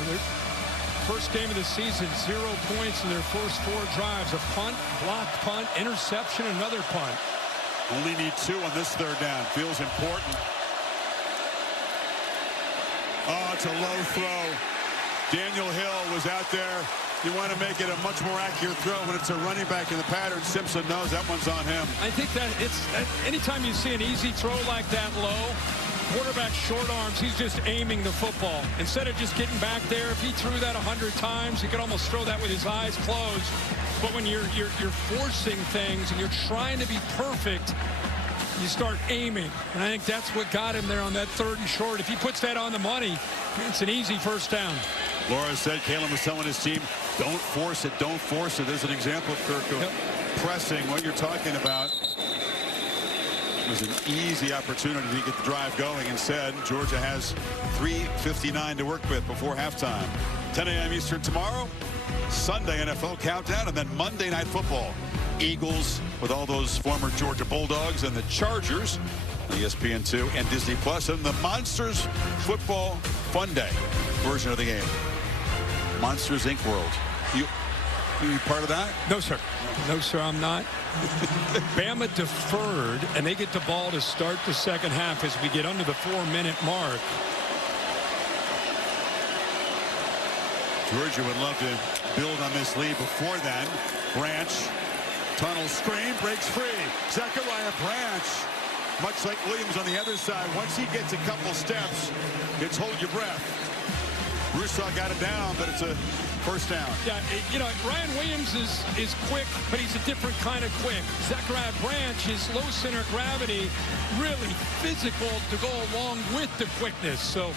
First game of the season, 0 points in their first 4 drives. A punt, blocked punt, interception, another punt. Only need 2 on this third down. Feels important. Oh, it's a low throw. Daniel Hill was out there. You want to make it a much more accurate throw when it's a running back in the pattern. Simpson knows that one's on him. I think that it's anytime you see an easy throw like that low, quarterback short arms, he's just aiming the football. Instead of just getting back there, if he threw that 100 times, he could almost throw that with his eyes closed. But when you're forcing things and you're trying to be perfect, you start aiming. And I think that's what got him there on that 3rd and short. If he puts that on the money, it's an easy first down. Laura said, Kalen was telling his team, don't force it, don't force it. There's an example, Kirk, of pressing. What you're talking about was an easy opportunity to get the drive going. Instead, Georgia has 3:59 to work with before halftime. 10 a.m. Eastern tomorrow, Sunday NFL countdown, and then Monday Night Football. Eagles with all those former Georgia Bulldogs and the Chargers, ESPN2 and Disney Plus, and the Monsters Football Fun Day version of the game. Monsters Inc. World. You part of that? No, sir. No, sir, I'm not. Bama deferred, and they get the ball to start the second half as we get under the 4-minute mark. Georgia would love to build on this lead before then. Branch, tunnel screen, breaks free. Zechariah Branch, much like Williams on the other side, once he gets a couple steps, it's hold your breath. Broussard got it down, but it's a first down. Yeah, you know, Ryan Williams is quick, but he's a different kind of quick. Zechariah Branch is low center of gravity, really physical to go along with the quickness. So,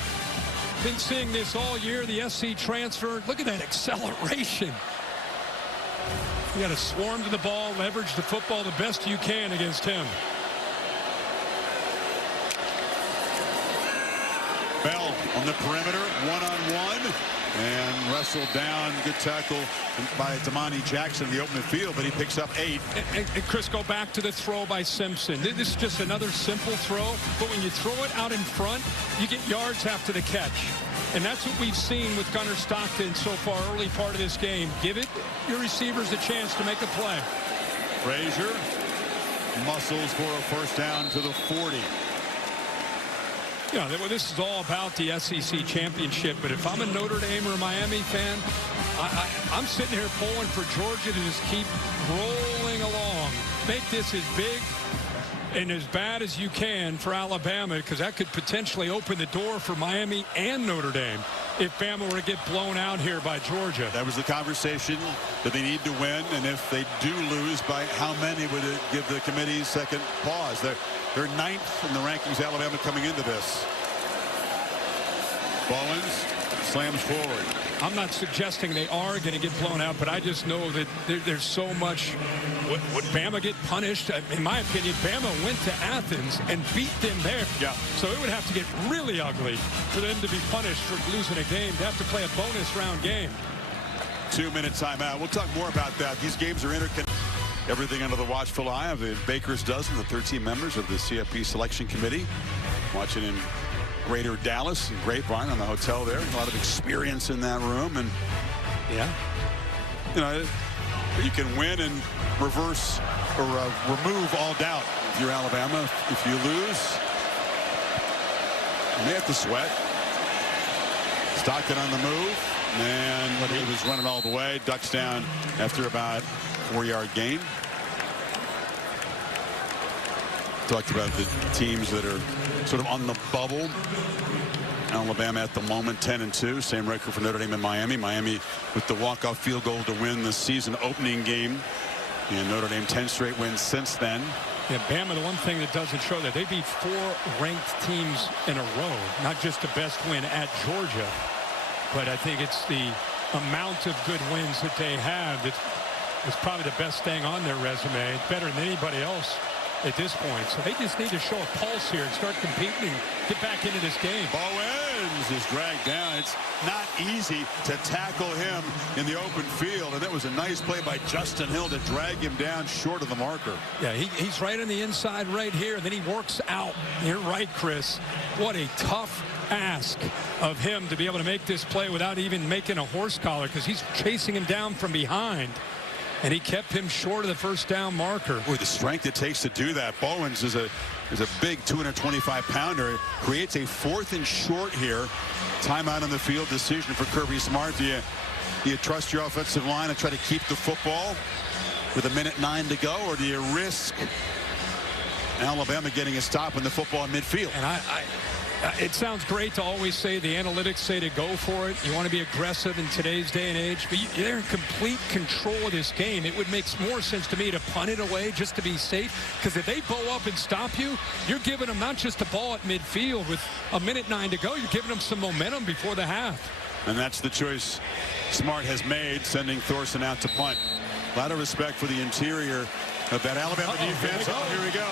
been seeing this all year, the SC transfer. Look at that acceleration. You got to swarm to the ball, leverage the football the best you can against him. Bell on the perimeter, one-on-one, and wrestled down. Good tackle by Damani Jackson in the open field, but he picks up 8. And Chris, go back to the throw by Simpson. This is just another simple throw, but when you throw it out in front, you get yards after the catch. And that's what we've seen with Gunnar Stockton so far, early part of this game. Give it your receivers a chance to make a play. Frazier muscles for a first down to the 40. Yeah, well, this is all about the SEC championship, but if I'm a Notre Dame or a Miami fan, I'm sitting here pulling for Georgia to just keep rolling along. Make this as big and as bad as you can for Alabama, because that could potentially open the door for Miami and Notre Dame if Bama were to get blown out here by Georgia. That was the conversation. That they need to win, and if they do lose, by how many would it give the committee second pause? They're 9th in the rankings, Alabama, coming into this. Bowens slams forward. I'm not suggesting they are going to get blown out, but I just know that there's so much. Would Bama get punished? In my opinion, Bama went to Athens and beat them there. Yeah. So it would have to get really ugly for them to be punished for losing a game. They have to play a bonus round game. 2-minute timeout. We'll talk more about that. These games are interconnected. Everything under the watchful eye of the Baker's Dozen, the 13 members of the CFP selection committee. Watching in Greater Dallas and Grapevine on the hotel there. A lot of experience in that room. And, yeah, you know, you can win and reverse or remove all doubt. If you're Alabama, if you lose, you may have to sweat. Stockton on the move. And he was running all the way. Ducks down after about 4-yard gain. Talked about the teams that are sort of on the bubble. Alabama at the moment 10-2, same record for Notre Dame and Miami. Miami with the walk-off field goal to win the season opening game, and Notre Dame 10 straight wins since then. Yeah, Bama, the one thing that doesn't show that they beat 4 ranked teams in a row, not just the best win at Georgia, but I think it's the amount of good wins that they have that is probably the best thing on their resume. It's better than anybody else at this point. So they just need to show a pulse here and start competing and get back into this game. Bowens is dragged down. It's not easy to tackle him in the open field, and that was a nice play by Justin Hill to drag him down short of the marker. Yeah, he's right on the inside right here, and then he works out. You're right, Chris. What a tough ask of him to be able to make this play without even making a horse collar, because he's chasing him down from behind. And he kept him short of the first down marker. Boy, the strength it takes to do that. Bowens is a big 225-pounder. Creates a 4th and short here. Timeout on the field decision for Kirby Smart. Do you trust your offensive line and try to keep the football with 1:09 to go, or do you risk Alabama getting a stop in the football in midfield? And it sounds great to always say the analytics say to go for it. You want to be aggressive in today's day and age, but they're in complete control of this game. It would make more sense to me to punt it away just to be safe, because if they bow up and stop you, you're giving them not just a ball at midfield with 1:09 to go, you're giving them some momentum before the half. And that's the choice Smart has made, sending Thorson out to punt. A lot of respect for the interior of that Alabama defense. Oh, here we go.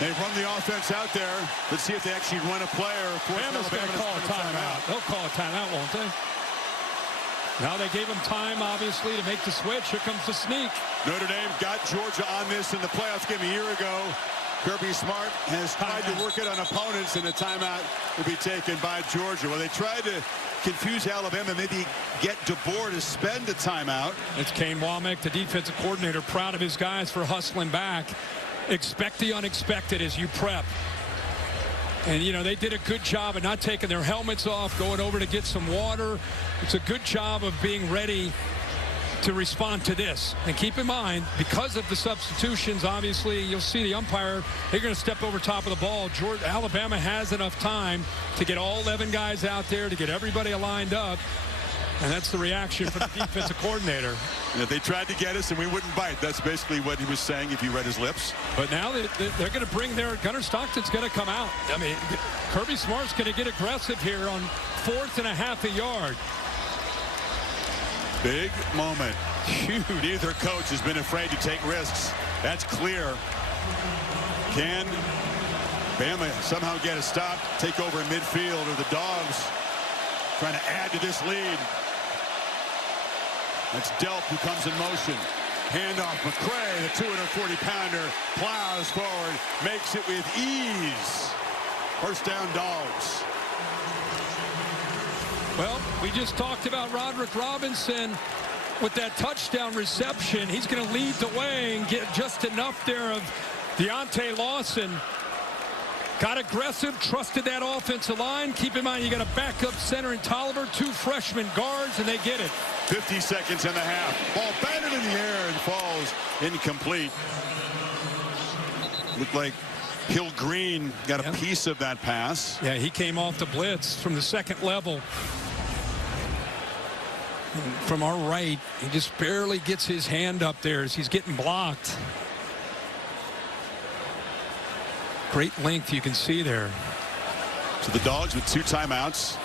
They run the offense out there. Let's see if they actually run a play or Bama's going to call a timeout. They'll call a timeout, won't they? Now they gave him time, obviously, to make the switch. Here comes the sneak. Notre Dame got Georgia on this in the playoffs game a year ago. Kirby Smart has tried to work it on opponents, and the timeout will be taken by Georgia. Well, they tried to confuse Alabama, maybe get DeBoer to spend a timeout. It's Kane Womack, the defensive coordinator, proud of his guys for hustling back. Expect the unexpected as you prep. And, you know, they did a good job of not taking their helmets off, going over to get some water. It's a good job of being ready to respond to this. And keep in mind, because of the substitutions, obviously, you'll see the umpire, they're going to step over top of the ball. Alabama has enough time to get all 11 guys out there, to get everybody lined up. And that's the reaction from the defensive coordinator. Yeah, they tried to get us and we wouldn't bite. That's basically what he was saying if you read his lips. But now they're going to bring their Gunnar Stockton's going to come out. I mean, Kirby Smart's going to get aggressive here on 4th and a half a yard. Big moment. Neither coach has been afraid to take risks. That's clear. Can Bama somehow get a stop, take over in midfield, or the Dogs trying to add to this lead? That's Delp who comes in motion. Handoff, McCray, the 240-pounder, plows forward, makes it with ease. First down, Dogs. Well, we just talked about Roderick Robinson with that touchdown reception. He's going to lead the way and get just enough there of Deontay Lawson. Got aggressive, trusted that offensive line. Keep in mind, you got a backup center in Tolliver, 2 freshman guards, and they get it. 50 seconds in the half. Ball batted in the air and falls incomplete. Looked like Hill Green got a piece of that pass. Yeah, he came off the blitz from the second level. And from our right, he just barely gets his hand up there as he's getting blocked. Great length you can see there. So the Dogs with 2 timeouts.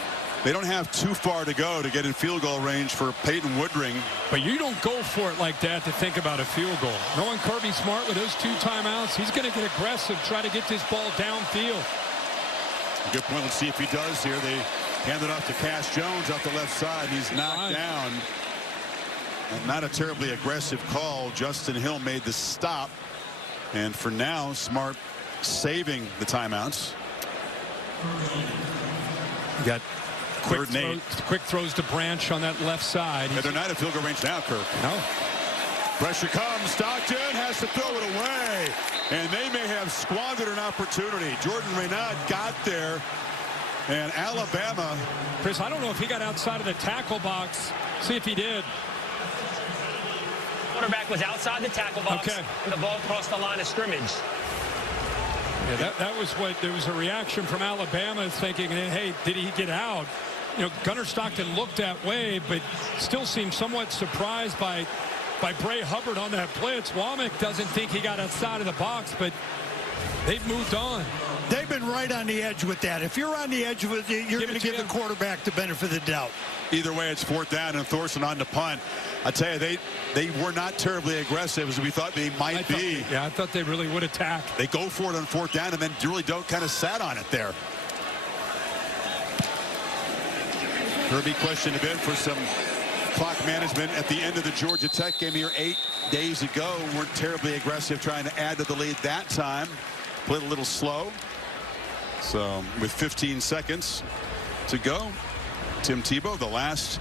They don't have too far to go to get in field goal range for Peyton Woodring. But you don't go for it like that to think about a field goal. Knowing Kirby Smart with those 2 timeouts, he's going to get aggressive, try to get this ball downfield. Good point. Let's see if he does here. They hand it off to Cash Jones off the left side. He's knocked down. And not a terribly aggressive call. Justin Hill made the stop. And for now, Smart saving the timeouts. You got quick throws to Branch on that left side. Yeah, they're not at field goal range now, Kirk. No. Pressure comes. Stockton has to throw it away. And they may have squandered an opportunity. Jordan Renaud got there. And Alabama. Chris, I don't know if he got outside of the tackle box. See if he did. Quarterback was outside the tackle box. Okay. And the ball crossed the line of scrimmage. Yeah, that was what, there was a reaction from Alabama thinking, hey, did he get out? You know, Gunnar Stockton looked that way, but still seemed somewhat surprised by Bray Hubbard on that blitz. Womack doesn't think he got outside of the box, but they've moved on. They've been right on the edge with that. If you're on the edge with it, you're going to give the quarterback the benefit of the doubt. Either way, it's 4th down and Thorson on the punt. I tell you, they were not terribly aggressive as we thought they might be. Yeah, I thought they really would attack. They go for it on 4th down and then really don't kind of sat on it there. Kirby questioned a bit for some clock management at the end of the Georgia Tech game here 8 days ago. Weren't terribly aggressive trying to add to the lead that time. Played a little slow. So with 15 seconds to go, Tim Tebow, the last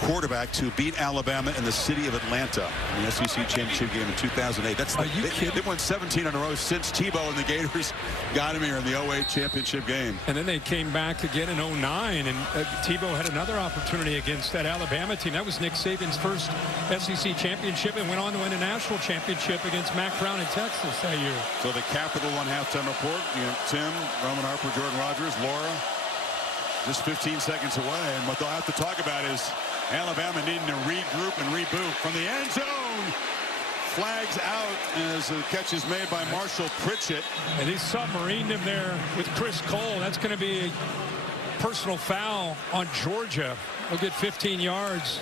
quarterback to beat Alabama in the city of Atlanta in the SEC championship game in 2008. That's they won 17 in a row since Tebow and the Gators got him here in the 08 championship game. And then they came back again in 09, and Tebow had another opportunity against that Alabama team. That was Nick Saban's first SEC championship, and went on to win a national championship against Mack Brown in Texas that year. So the Capital One halftime report. You know, Tim, Roman Harper, Jordan Rogers, Laura, just 15 seconds away, and what they'll have to talk about is Alabama needing to regroup and reboot from the end zone. Flags out as the catch is made by Marshall Pritchett. And he submarined him there with Chris Cole. That's going to be a personal foul on Georgia. He'll get 15 yards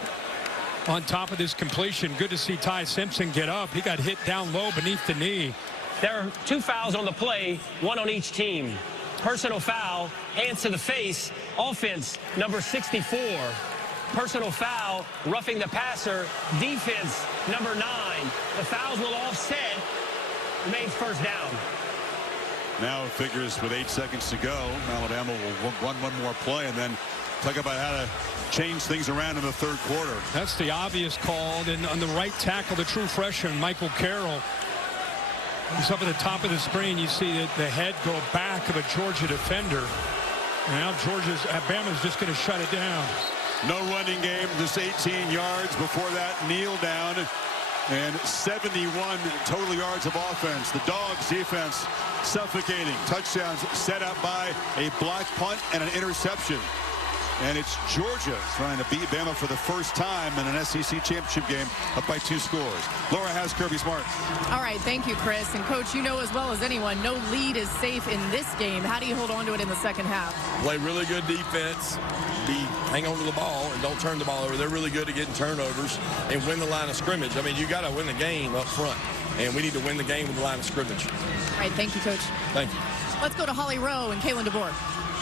on top of this completion. Good to see Ty Simpson get up. He got hit down low beneath the knee. There are 2 fouls on the play, 1 on each team. Personal foul, hands to the face, offense number 64. Personal foul, roughing the passer, defense number 9. The fouls will offset, remains first down. Now it figures with 8 seconds to go, Alabama will run one more play and then talk about how to change things around in the 3rd quarter. That's the obvious call. Then on the right tackle, the true freshman, Michael Carroll. He's up at the top of the screen. You see the head go back of a Georgia defender. And now Alabama's just going to shut it down. No running game, just 18 yards. Before that, kneel down. And 71 total yards of offense. The Dogs defense suffocating. Touchdowns set up by a blocked punt and an interception. And it's Georgia trying to beat Bama for the first time in an SEC championship game, up by 2 scores. Laura has Kirby Smart. All right, thank you, Chris. And, Coach, you know as well as anyone, no lead is safe in this game. How do you hold on to it in the second half? Play really good defense, hang on to the ball, and don't turn the ball over. They're really good at getting turnovers and win the line of scrimmage. I mean, you got to win the game up front, and we need to win the game with the line of scrimmage. All right, thank you, Coach. Thank you. Let's go to Holly Rowe and Kalen DeBoer.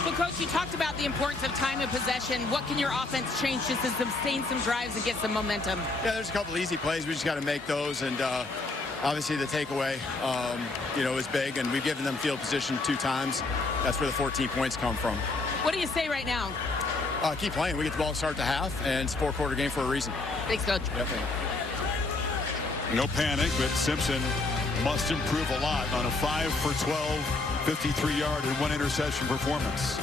Well, Coach, you talked about the importance of time of possession. What can your offense change just to sustain some drives and get some momentum? Yeah, there's a couple easy plays. We just got to make those. And obviously the takeaway, is big. And we've given them field position 2 times. That's where the 14 points come from. What do you say right now? Keep playing. We get the ball to start the half, and it's a 4-quarter game for a reason. Thanks, Coach. Yep. No panic, but Simpson must improve a lot on a 5 for 12. 53-yard and 1 interception performance.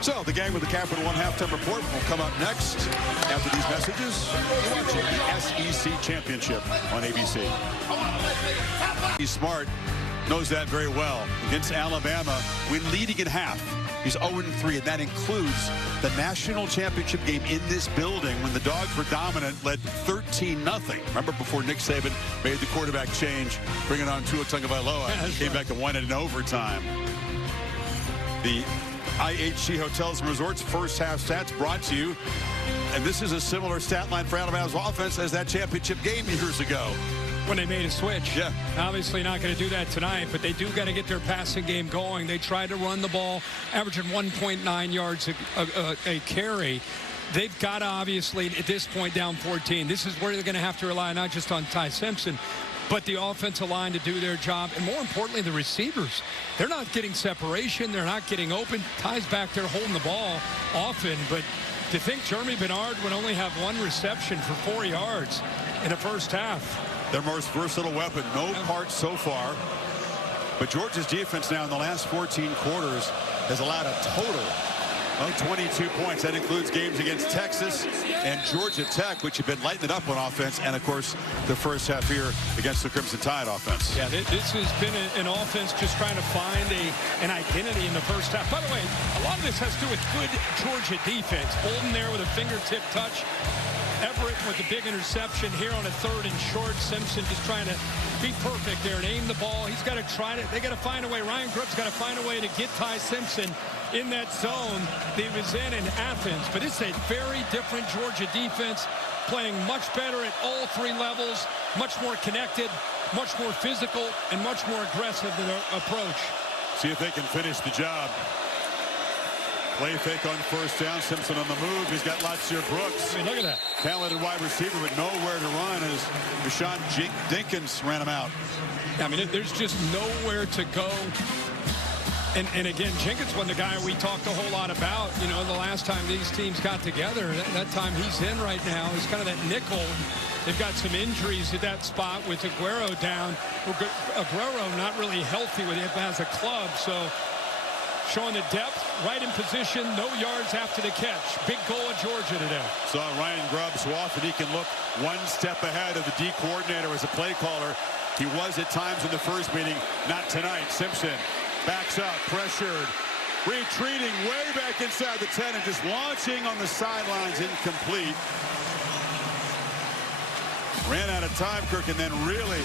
So the gang with the Capital One halftime report will come up next after these messages. You're watching the SEC Championship on ABC. He's smart, knows that very well. Against Alabama, when leading at half, he's 0-3, and that includes the national championship game in this building when the Dogs were dominant, led 13-0. Remember before Nick Saban made the quarterback change, bringing on Tua Tagovailoa, came back and won it in overtime. The IHG Hotels and Resorts first half stats brought to you. And this is a similar stat line for Alabama's offense as that championship game years ago. When they made a switch. Yeah. Obviously not going to do that tonight, but they do got to get their passing game going. They tried to run the ball, averaging 1.9 yards a carry. They've got to obviously, at this point, down 14. This is where they're going to have to rely not just on Ty Simpson, but the offensive line to do their job. And more importantly, the receivers. They're not getting separation. They're not getting open. Ty's back there holding the ball often. But to think Jeremy Bernard would only have one reception for 4 yards in the first half. Their most versatile weapon. No parts so far. But Georgia's defense now in the last 14 quarters has allowed a total of 22 points. That includes games against Texas and Georgia Tech, which have been lighting it up on offense, and of course the first half here against the Crimson Tide offense. Yeah, this has been an offense just trying to find an identity in the first half. By the way, a lot of this has to do with good Georgia defense. Bolden there with a fingertip touch. Everett with a big interception here on a 3rd and short. Simpson just trying to be perfect there and aim the ball. He's got to try to, they got to find a way. Ryan Grubb's got to find a way to get Ty Simpson in that zone that he was in Athens. But it's a very different Georgia defense, playing much better at all 3 levels, much more connected, much more physical, and much more aggressive in their approach. See if they can finish the job. Play fake on first down. Simpson on the move. He's got Latsir Brooks. I mean, look at that. Talented wide receiver, but nowhere to run as Rashawn Dinkins ran him out. I mean, there's just nowhere to go. And again, Jenkins wasn't the guy we talked a whole lot about, you know, the last time these teams got together. That time he's in right now is kind of that nickel. They've got some injuries at that spot with Aguero down. Aguero not really healthy with it as a club, so showing the depth, right in position, no yards after the catch. Big goal of Georgia today. Saw Ryan Grubb so often he can look one step ahead of the D coordinator as a play caller. He was at times in the first meeting, not tonight. Simpson backs up, pressured, retreating way back inside the 10 and just launching on the sidelines, incomplete. Ran out of time, Kirk, and then really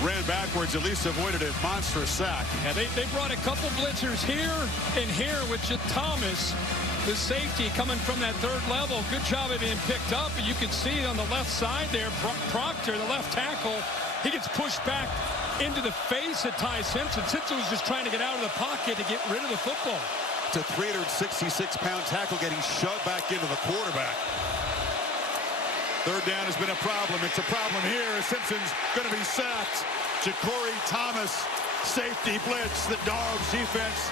ran backwards, at least avoided a monstrous sack. And they brought a couple blitzers here and here with Thomas, the safety coming from that 3rd level. Good job of being picked up. And you can see on the left side there, Proctor, the left tackle, he gets pushed back into the face of Ty Simpson. Simpson was just trying to get out of the pocket to get rid of the football. It's a 366-pound tackle getting shoved back into the quarterback. 3rd down has been a problem. It's a problem here. Simpson's going to be sacked. Ja'Cory Thomas, safety blitz. The Dogs defense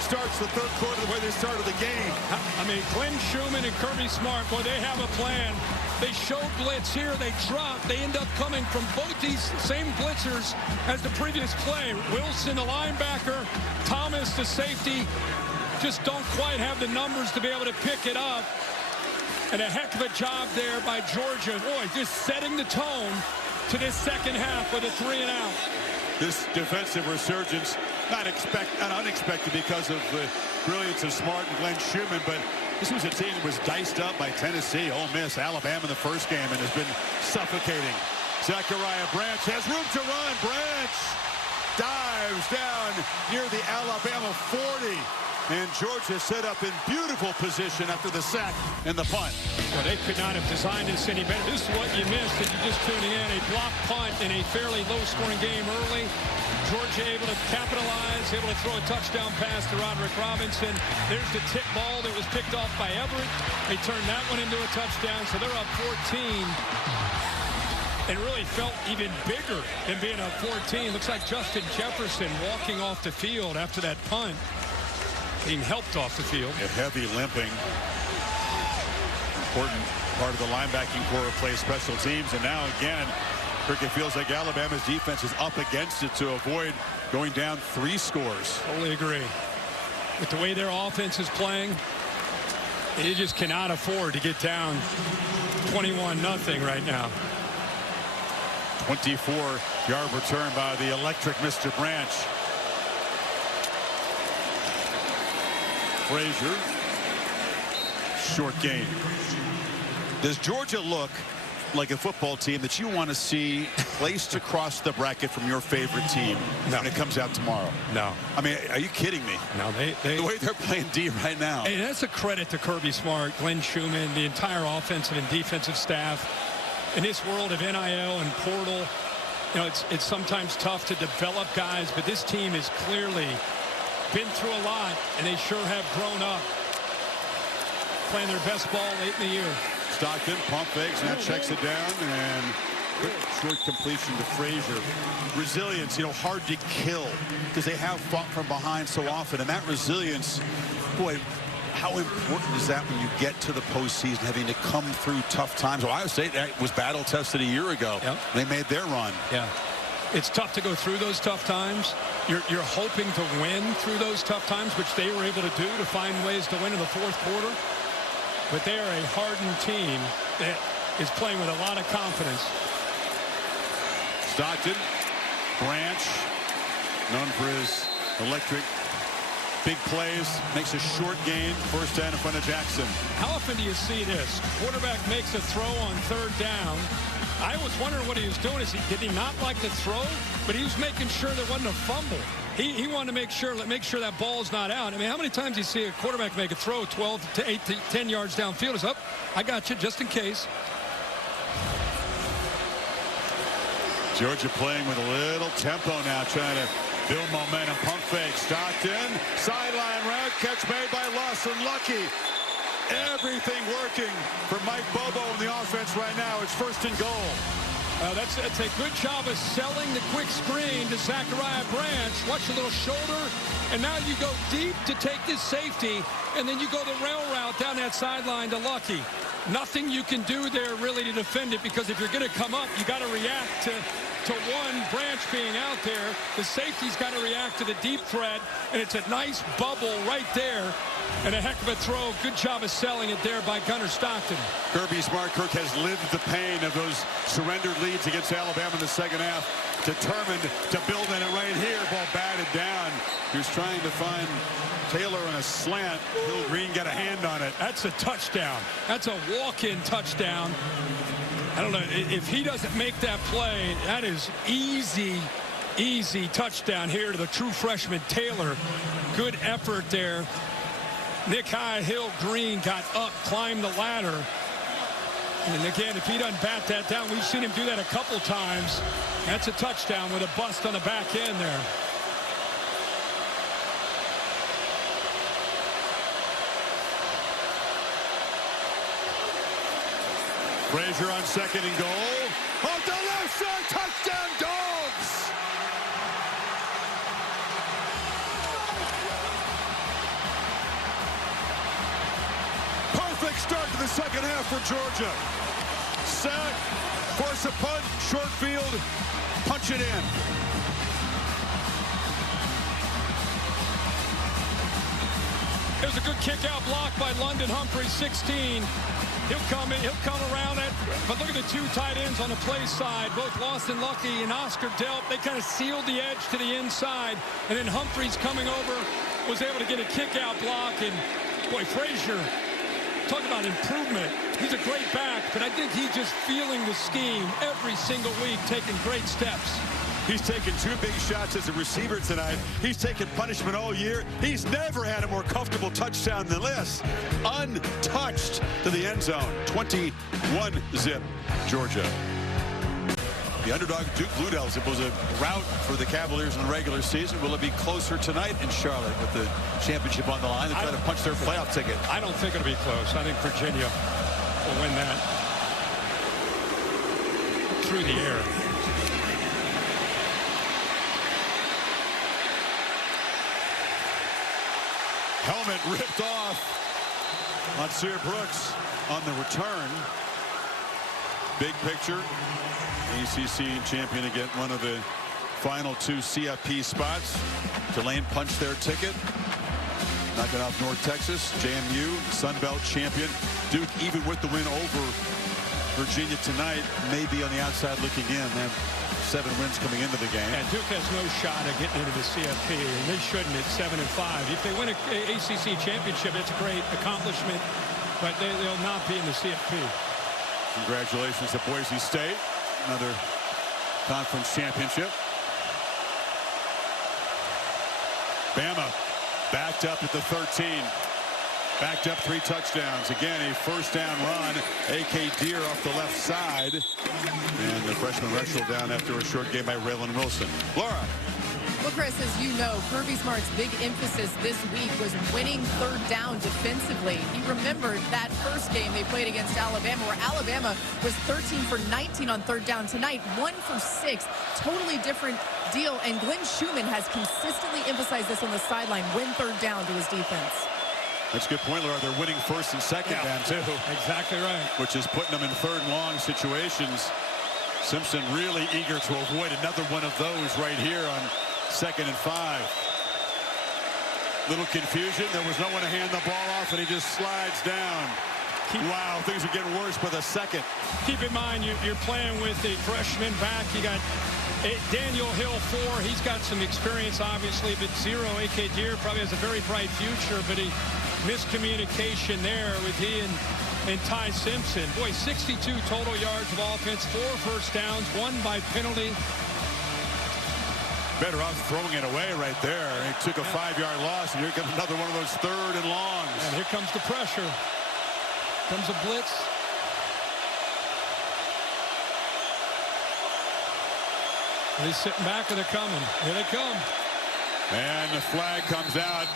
starts the 3rd quarter the way they started the game. I mean, Glenn Schumann and Kirby Smart, boy, they have a plan. They show blitz here, they drop. They end up coming from both these same blitzers as the previous play. Wilson, the linebacker, Thomas, the safety, just don't quite have the numbers to be able to pick it up. And a heck of a job there by Georgia. Boy, just setting the tone to this second half with a 3-and-out. This defensive resurgence, not unexpected because of the brilliance of Smart and Glenn Schumann, but this was a team that was diced up by Tennessee, Ole Miss, Alabama in the first game, and has been suffocating. Zachariah Branch has room to run. Branch dives down near the Alabama 40. And Georgia set up in beautiful position after the sack and the punt. Well, they could not have designed this any better. This is what you missed if you're just tuning in. A block punt in a fairly low-scoring game early. Georgia able to capitalize, able to throw a touchdown pass to Roderick Robinson. There's the tip ball that was picked off by Everett. They turned that one into a touchdown, so they're up 14. And really felt even bigger than being up 14. Looks like Justin Jefferson walking off the field after that punt. Being helped off the field. A heavy limping. Important part of the linebacking core plays special teams. And now again, it feels like Alabama's defense is up against it to avoid going down 3 scores. Totally agree. With the way their offense is playing, they just cannot afford to get down 21-0 right now. 24-yard return by the electric Mr. Branch. Frazier, short gain. Does Georgia look like a football team that you want to see placed across the bracket from your favorite team when it comes out tomorrow? No. I mean, are you kidding me? No, the way they're playing D right now. Hey, that's a credit to Kirby Smart, Glenn Schumann, the entire offensive and defensive staff. In this world of NIL and portal, you know, it's sometimes tough to develop guys, but this team has clearly been through a lot, and they sure have grown up, playing their best ball late in the year. Stockton, pump fakes, now checks it down, and quick short completion to Frazier. Resilience, you know, hard to kill because they have fought from behind so often, and that resilience, boy, how important is that when you get to the postseason, having to come through tough times? Ohio State was battle tested a year ago. Yep. They made their run. Yeah. It's tough to go through those tough times. You're hoping to win through those tough times, which they were able to do to find ways to win in the fourth quarter. But they are a hardened team that is playing with a lot of confidence. Stockton, Branch, known for his electric big plays, makes a short gain, first down in front of Jackson. How often do you see this? Quarterback makes a throw on third down. I was wondering what he was doing. Did he not like the throw? But he was making sure there wasn't a fumble. He wanted to make sure that ball's not out. I mean, how many times do you see a quarterback make a throw 12 to 8 to 10 yards downfield? It's up. I got you, just in case. Georgia playing with a little tempo now, trying to build momentum. Pump fake. Stockton. Sideline route. Catch made by Lawson. Lucky. Everything working for Mike Bobo in the offense right now. It's first and goal. That's a good job of selling the quick screen to Zachariah Branch. Watch the little shoulder. And now you go deep to take this safety. And then you go the rail route down that sideline to Lucky. Nothing you can do there really to defend it, because if you're going to come up, you got to react to one Branch being out there. The safety's got to react to the deep threat, and it's a nice bubble right there, and a heck of a throw. Good job of selling it there by Gunnar Stockton. Kirby Smart Kirk has lived the pain of those surrendered leads against Alabama in the second half. Determined to build on it right here. Ball batted down. He was trying to find Taylor on a slant. Hill Green got a hand on it. That's a touchdown. That's a walk-in touchdown. I don't know, if he doesn't make that play, that is easy touchdown here to the true freshman Taylor. Good effort there. Nick High, Hill Green got up, climbed the ladder. And again, if he doesn't bat that down, we've seen him do that a couple times. That's a touchdown with a bust on the back end there. Frazier on second and goal. Off the left side, touchdown Dogs! Perfect start to the second half for Georgia. Sack, force a punt, short field, punch it in. There's a good kick-out block by London Humphrey, 16. He'll come around it. But look at the two tight ends on the play side. Both Lawson Lucky and Oscar Delp. They kind of sealed the edge to the inside. And then Humphreys coming over was able to get a kick-out block. And, boy, Frazier, talk about improvement. He's a great back, but I think he's just feeling the scheme every single week, taking great steps. He's taken two big shots as a receiver tonight. He's taken punishment all year. He's never had a more comfortable touchdown than this. Untouched to the end zone. 21-zip, Georgia. The underdog Duke Blue Devils. It was a rout for the Cavaliers in the regular season. Will it be closer tonight in Charlotte with the championship on the line and try to punch their playoff ticket? I don't think it'll be close. I think Virginia will win that through the air. Helmet ripped off on Sear Brooks on the return. Big picture. ACC champion to get one of the final two CFP spots. Tulane punched their ticket. Knocking off North Texas. JMU, Sun Belt champion. Duke, even with the win over Virginia tonight, may be on the outside looking in. They have 7 wins coming into the game. And Duke has no shot at getting into the CFP, and they shouldn't at 7-5. If they win an ACC championship, it's a great accomplishment, but they'll not be in the CFP. Congratulations to Boise State. Another conference championship. Bama backed up at the 13. Backed up 3 touchdowns. Again, a first down run. A.K. Deer off the left side. And the freshman wrestled down after a short game by Raylan Wilson. Laura. Well, Chris, as you know, Kirby Smart's big emphasis this week was winning third down defensively. He remembered that first game they played against Alabama, where Alabama was 13 for 19 on third down. Tonight, 1 for 6. Totally different deal. And Glenn Schumann has consistently emphasized this on the sideline, win third down to his defense. That's a good point, Laura. They're winning first and second down, too. Exactly right. Which is putting them in third and long situations. Simpson really eager to avoid another one of those right here on 2nd and 5. Little confusion. There was no one to hand the ball off, and he just slides down. Wow, things are getting worse by the second. Keep in mind, you're playing with a freshman back. You got Daniel Hill, 4. He's got some experience, obviously, but 0. A.K. Deer probably has a very bright future, but he miscommunication there with he and Ty Simpson. Boy, 62 total yards of offense, 4 first downs, 1 by penalty. Better off throwing it away right there. He took a 5-yard loss, and here comes another one of those third and longs. And here comes the pressure. Comes a blitz. Are they sitting back or they're coming? Here they come. And the flag comes out.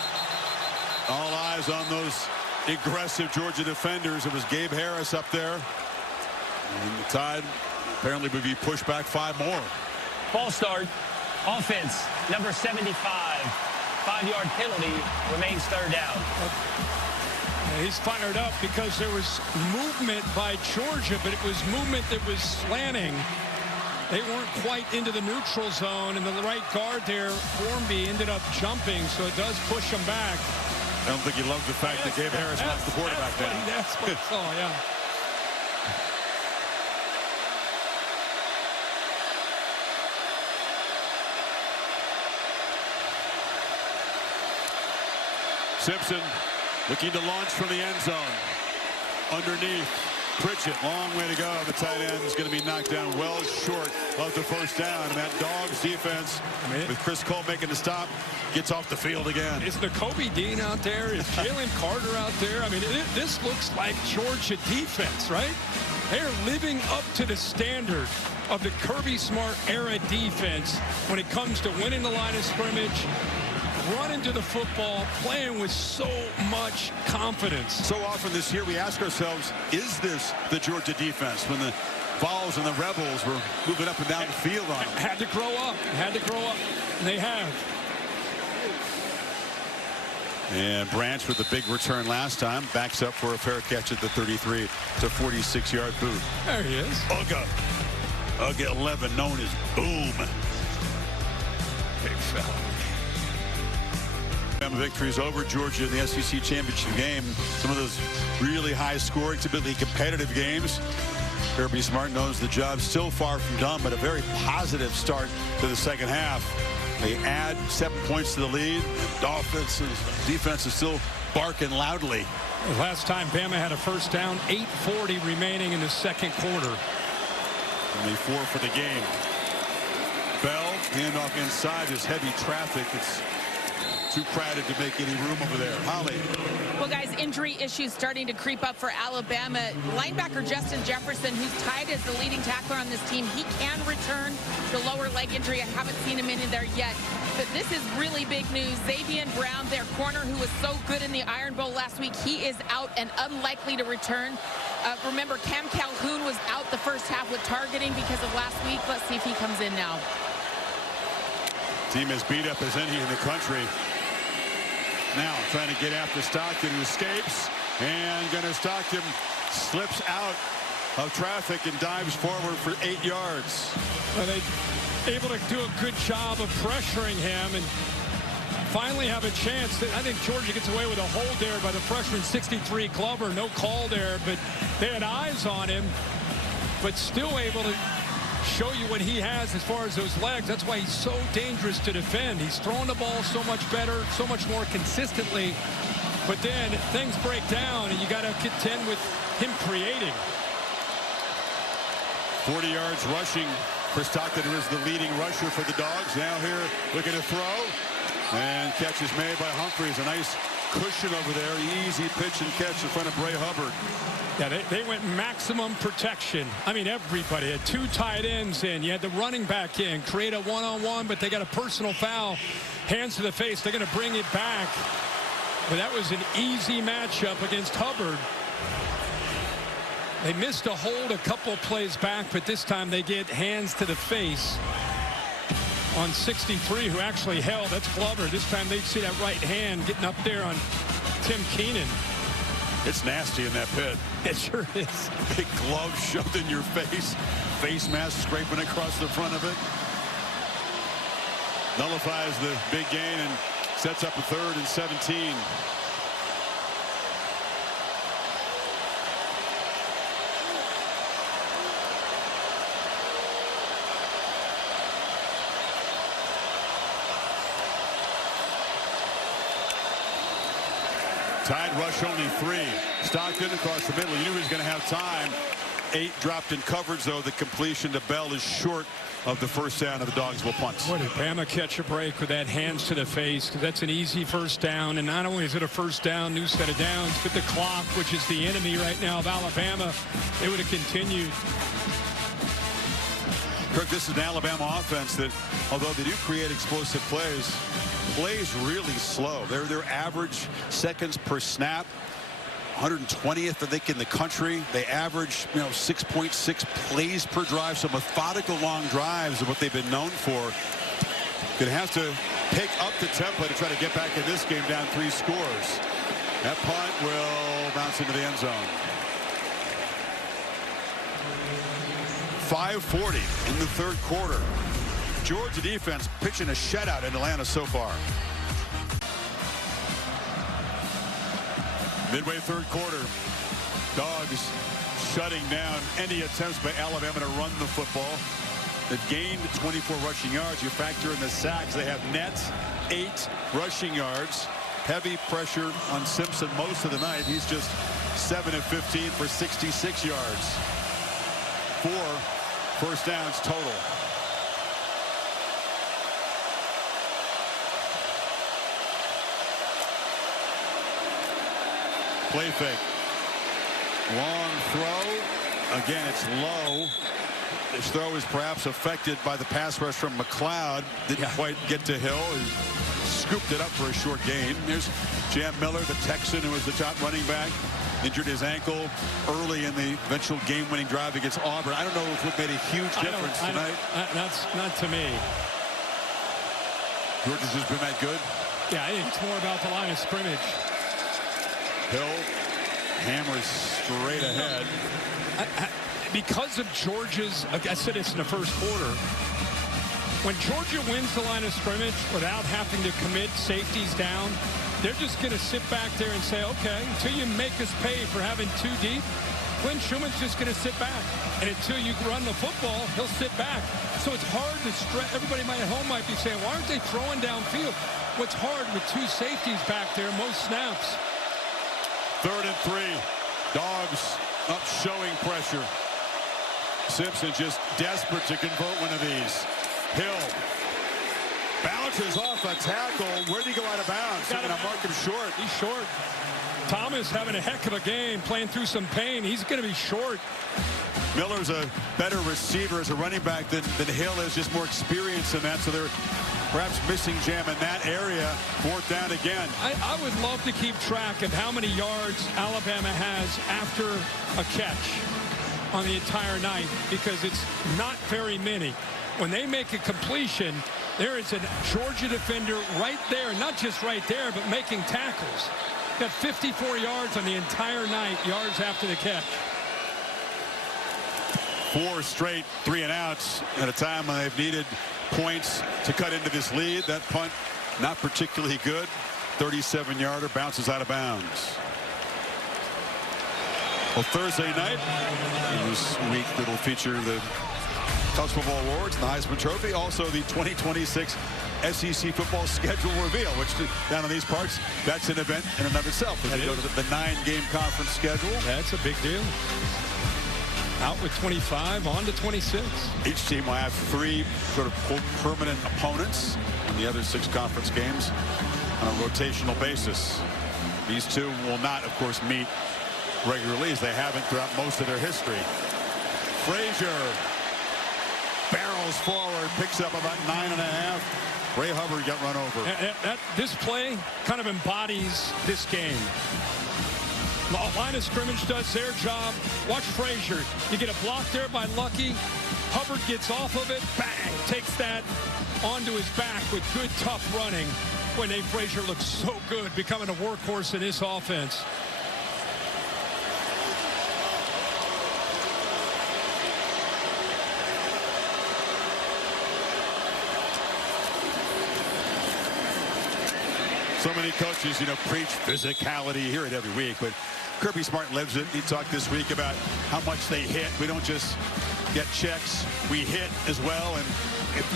All eyes on those aggressive Georgia defenders. It was Gabe Harris up there. And the Tide apparently would be pushed back 5 more. Ball start. Offense, number 75. 5-yard penalty, remains third down. He's fired up because there was movement by Georgia, but it was movement that was slanting. They weren't quite into the neutral zone, and the right guard there, Formby, ended up jumping, so it does push them back. I don't think he loved the fact that Gabe Harris knocked the quarterback down. That's what I saw, yeah. Simpson looking to launch from the end zone. Underneath. Pritchett, long way to go. The tight end is going to be knocked down well short of the first down. And that Dogs defense, with Chris Cole making the stop, gets off the field again. Is Nakobe Dean out there? Is Jalen Carter out there? I mean, this looks like Georgia defense, right? They're living up to the standard of the Kirby Smart era defense when it comes to winning the line of scrimmage, running to the football, playing with so much confidence. So often this year we ask ourselves, is this the Georgia defense when the Vols and the Rebels were moving up and down the field on them? Had to grow up. Had to grow up. And they have. And Branch with the big return last time backs up for a fair catch at the 33 to 46-yard boot. There he is. Uga 11, known as Boom. Big fella. Victories over Georgia in the SEC championship game. Some of those really high-scoring, typically competitive games. Kirby Smart knows the job's still far from done, but a very positive start to the second half. They add 7 points to the lead. Defense is still barking loudly. Last time Bama had a first down, 8:40 remaining in the second quarter. Only 4 for the game. Bell, handoff inside. There's heavy traffic. It's too crowded to make any room over there. Holly. Well, guys, injury issues starting to creep up for Alabama. Linebacker Justin Jefferson, who's tied as the leading tackler on this team, he can return the lower leg injury. I haven't seen him in there yet. But this is really big news. Xavier Brown, their corner, who was so good in the Iron Bowl last week, he is out and unlikely to return. Remember, Cam Calhoun was out the first half with targeting because of last week. Let's see if he comes in now. Team as beat up as any in the country. Now trying to get after Stockton, who escapes, and Gunnar Stockton slips out of traffic and dives forward for 8 yards. Well, they able to do a good job of pressuring him and finally have a chance. I think Georgia gets away with a hold there by the freshman 63 Glover. No call there, but they had eyes on him, but still able to show you what he has as far as those legs. That's why he's so dangerous to defend. He's throwing the ball so much better, so much more consistently. But then things break down, and you got to contend with him creating. 40 yards rushing for Stockton, who is the leading rusher for the Dogs. Now here looking to throw. And catch is made by Humphries. A nice cushion over there. Easy pitch and catch in front of Bray Hubbard. Yeah, they went maximum protection. I mean, everybody had 2 tight ends in. You had the running back in, create a one-on-one, but they got a personal foul. Hands to the face. They're going to bring it back. But that was an easy matchup against Hubbard. They missed a hold a couple plays back, but this time they get hands to the face on 63, who actually held. That's Glover. This time they'd see that right hand getting up there on Tim Keenan. It's nasty in that pit. It sure is. Big glove shoved in your face. Face mask scraping across the front of it. Nullifies the big gain and sets up a 3rd and 17. Tide rush only 3. Stockton across the middle. You knew he was going to have time. 8 dropped in coverage, though. The completion to Bell is short of the first down of the Dogs will punt. Boy, did Bama catch a break with that hands to the face, because that's an easy first down. And not only is it a first down, new set of downs, but the clock, which is the enemy right now of Alabama, they would have continued. Kirk, this is an Alabama offense that, although they do create explosive plays really slow. Their average seconds per snap, 120th, I think, in the country. They average, 6.6 plays per drive. So methodical long drives are what they've been known for. Going to have to pick up the tempo to try to get back in this game down 3 scores. That punt will bounce into the end zone. 5:40 in the 3rd quarter. Georgia defense pitching a shutout in Atlanta so far. Midway 3rd quarter. Dogs shutting down any attempts by Alabama to run the football. They've gained 24 rushing yards. You factor in the sacks. They have net 8 rushing yards. Heavy pressure on Simpson most of the night. He's just 7 of 15 for 66 yards. 4 first downs total. Play fake. Long throw. Again, it's low. This throw is perhaps affected by the pass rush from McLeod. Didn't quite get to Hill. He scooped it up for a short gain. There's Jam Miller, the Texan, who was the top running back. Injured his ankle early in the eventual game-winning drive against Auburn. I don't know if it made a huge difference tonight. That's not to me. Georgia's just been that good? Yeah, I think it's more about the line of scrimmage. Hill hammers straight ahead. Because of Georgia's, I said it's in the first quarter, when Georgia wins the line of scrimmage without having to commit safeties down, they're just going to sit back there and say, okay, until you make us pay for having 2 deep, Glenn Schumann's just going to sit back. And until you run the football, he'll sit back. So it's hard to stretch. Everybody at home might be saying, why aren't they throwing downfield? What's hard with 2 safeties back there, most snaps. 3rd and 3. Dogs up showing pressure. Simpson just desperate to convert one of these. Hill bounces off a tackle. Where'd he go out of bounds? They're going to mark him short. He's short. Thomas having a heck of a game, playing through some pain. He's going to be short. Miller's a better receiver as a running back than Hill is, just more experience in that. So they're perhaps missing Jam in that area. 4th down again. I would love to keep track of how many yards Alabama has after a catch on the entire night, because it's not very many. When they make a completion, there is a Georgia defender right there, not just right there, but making tackles. Got 54 yards on the entire night, yards after the catch. 4 straight 3-and-outs at a time when they've needed points to cut into this lead. That punt, not particularly good. 37-yarder, bounces out of bounds. Well, Thursday night, this week that'll feature the College Football Awards and the Heisman Trophy. Also, the 2026 SEC football schedule reveal, which down in these parts, that's an event in and of itself. As they go to the 9-game conference schedule. That's a big deal. Out with 25, on to 26. Each team will have 3 sort of quote permanent opponents in the other 6 conference games on a rotational basis. These 2 will not, of course, meet regularly, as they haven't throughout most of their history. Frazier barrels forward, picks up about 9.5. Ray Hubbard got run over. This play kind of embodies this game. Line of scrimmage does their job. Watch Frazier. You get a block there by Lucky. Hubbard gets off of it. Bang! Takes that onto his back with good, tough running. Boy, Nate Frazier looks so good, becoming a workhorse in this offense. So many coaches, preach physicality. You hear it every week, but Kirby Smart lives it. He talked this week about how much they hit. We don't just get checks. We hit as well, and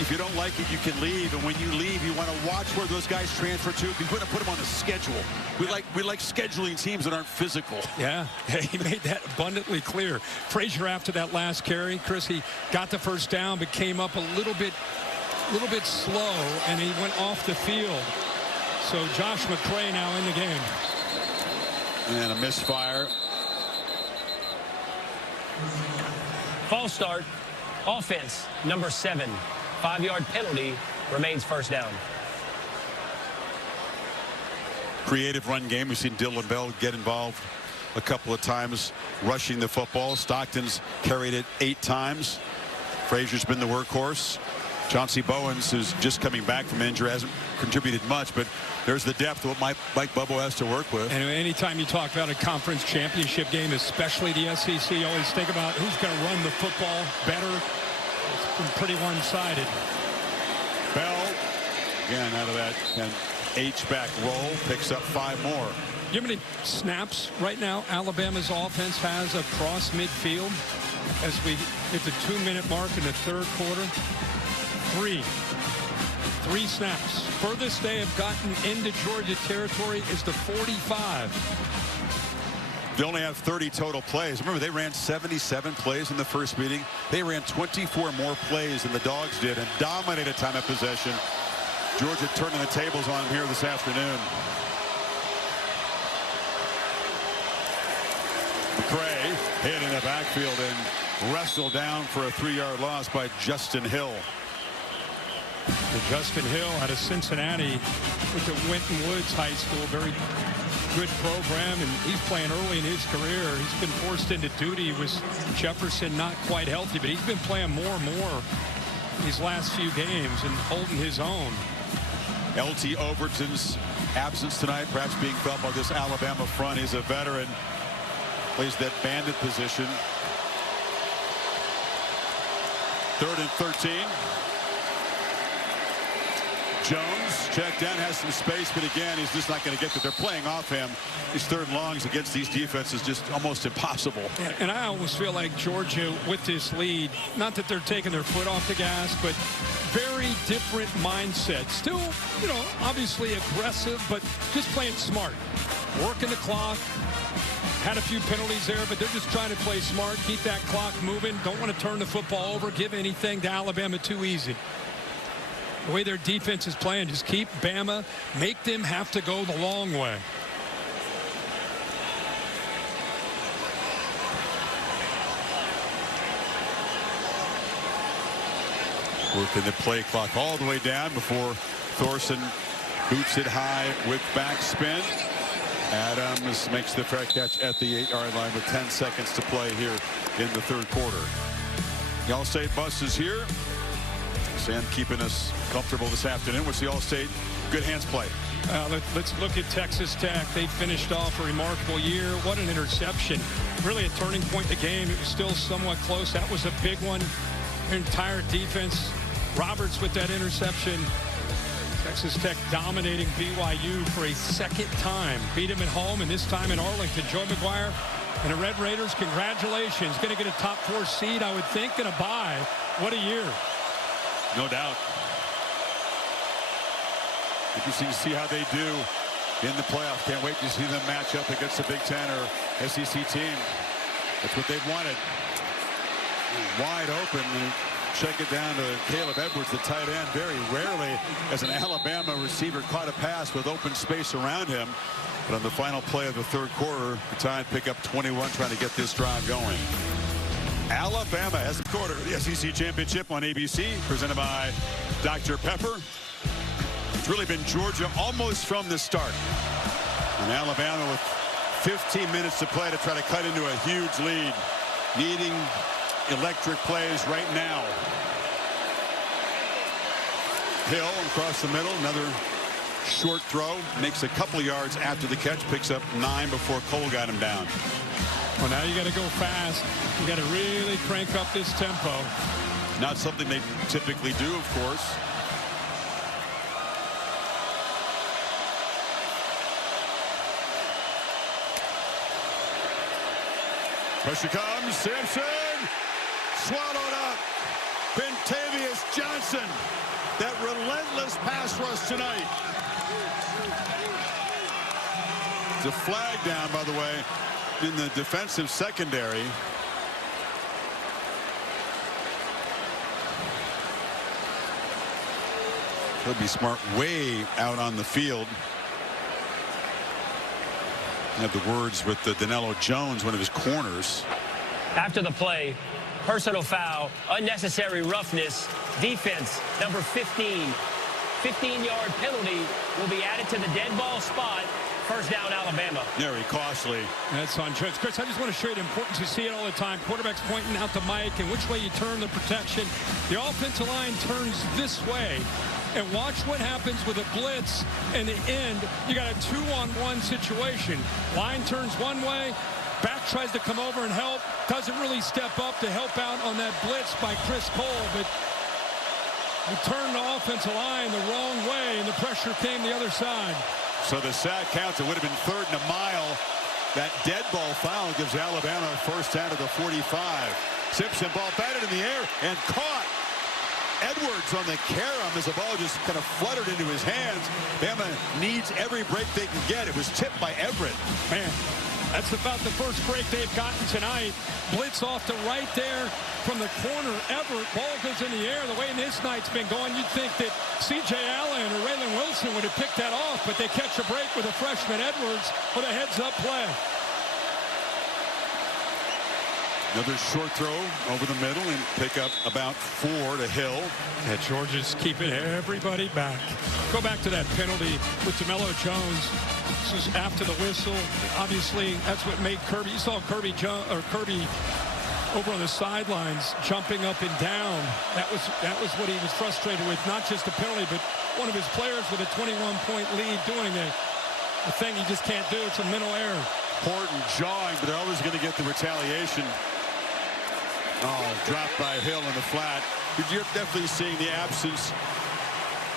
if you don't like it, you can leave. And when you leave, you want to watch where those guys transfer to. You want to put them on the schedule. We like scheduling teams that aren't physical. Yeah, he made that abundantly clear. Frazier, after that last carry, Chris, he got the first down, but came up a little bit slow, and he went off the field. So Josh McCray now in the game. And a misfire. False start. Offense, number 7. 5-yard penalty, remains first down. Creative run game. We've seen Dylan Bell get involved a couple of times rushing the football. Stockton's carried it 8 times. Frazier's been the workhorse. Chauncey Bowens, who's just coming back from injury, hasn't contributed much, but there's the depth of what Mike Bobo has to work with. And anytime you talk about a conference championship game, especially the SEC, you always think about who's going to run the football better. It's been pretty one-sided. Bell, again, out of that H-back roll, picks up 5 more. You know how many snaps right now Alabama's offense has across midfield as we hit the 2-minute mark in the third quarter? 3 snaps. Furthest they have gotten into Georgia territory is the 45. They only have 30 total plays. Remember, they ran 77 plays in the first meeting. They ran 24 more plays than the Dogs did and dominated time of possession. Georgia turning the tables on them here this afternoon. McCray hit in the backfield and wrestled down for a 3-yard loss by Justin Hill. Justin Hill out of Cincinnati with the Winton Woods High School. Very good program, and he's playing early in his career. He's been forced into duty with Jefferson not quite healthy, but he's been playing more and more these last few games and holding his own. L.T. Overton's absence tonight, perhaps being felt by this Alabama front. He's a veteran, plays that bandit position. 3rd and 13. Jones checked down, has some space, but again, he's just not going to get that. They're playing off him. These 3rd and longs against these defenses just almost impossible. And I almost feel like Georgia, with this lead, not that they're taking their foot off the gas, but very different mindset. Still, obviously aggressive, but just playing smart. Working the clock. Had a few penalties there, but they're just trying to play smart, keep that clock moving. Don't want to turn the football over, give anything to Alabama too easy. The way their defense is playing, just keep Bama, make them have to go the long way. Working the play clock all the way down before Thorson boots it high with backspin. Adams makes the fair catch at the 8-yard line with 10 seconds to play here in the third quarter. The Allstate bus is here. Sam keeping us comfortable this afternoon. What's the Allstate good hands play? Let's look at Texas Tech. They finished off a remarkable year. What an interception. Really a turning point in the game. It was still somewhat close. That was a big one. Their entire defense. Roberts with that interception. Texas Tech dominating BYU for a second time. Beat him at home, and this time in Arlington. Joe McGuire and the Red Raiders, congratulations. Going to get a top 4 seed, I would think, and a bye. What a year. No doubt. Interesting to see how they do in the playoff. Can't wait to see them match up against the Big Ten or SEC team. That's what they've wanted. Wide open. And check it down to Caleb Edwards, the tight end. Very rarely has an Alabama receiver caught a pass with open space around him. But on the final play of the third quarter, the Tide pick up 21, trying to get this drive going. Alabama has a quarter of the SEC Championship on ABC, presented by Dr. Pepper. It's really been Georgia almost from the start. And Alabama with 15 minutes to play to try to cut into a huge lead. Needing electric plays right now. Hill across the middle, another short throw, makes a couple yards after the catch, picks up 9 before Cole got him down. Well, now you got to go fast. You got to really crank up this tempo. Not something they typically do, of course. Pressure comes, Simpson, swallowed up. Bentavious Johnson, that relentless pass rush tonight. It's a flag down, by the way, in the defensive secondary. Kirby Smart way out on the field. Had the words with Danilo Jones, one of his corners. After the play, personal foul, unnecessary roughness, defense, number 15. 15-yard penalty will be added to the dead ball spot. First down, Alabama. Very costly. That's on Chris. Chris, I just want to show you the importance. You see it all the time. Quarterback's pointing out the mic and which way you turn the protection. The offensive line turns this way. And watch what happens with a blitz in the end. You got a 2-on-1 situation. Line turns one way. Back tries to come over and help. Doesn't really step up to help out on that blitz by Chris Cole. But we turned the offensive line the wrong way, and the pressure came the other side. So the sack counts. It would have been 3rd and a mile. That dead ball foul gives Alabama a first down to the 45. Simpson, ball batted in the air and caught. Edwards on the carom as the ball just kind of fluttered into his hands. Bama needs every break they can get. It was tipped by Everett. Man, that's about the first break they've gotten tonight. Blitz off to right there from the corner. Everett, ball goes in the air. The way this night's been going, you'd think that C.J. Allen or Raylan Wilson would have picked that off, but they catch a break with a freshman Edwards with a heads-up play. Another short throw over the middle and pick up about 4 to Hill. Yeah, Georgia's keeping everybody back. Go back to that penalty with DeMello Jones. This was after the whistle. Obviously, that's what made Kirby. You saw Kirby over on the sidelines jumping up and down. That was what he was frustrated with. Not just the penalty, but one of his players with a 21-point lead doing a thing he just can't do. It's a mental error. Horton jawing, but they're always going to get the retaliation. Oh, dropped by Hill in the flat. You're definitely seeing the absence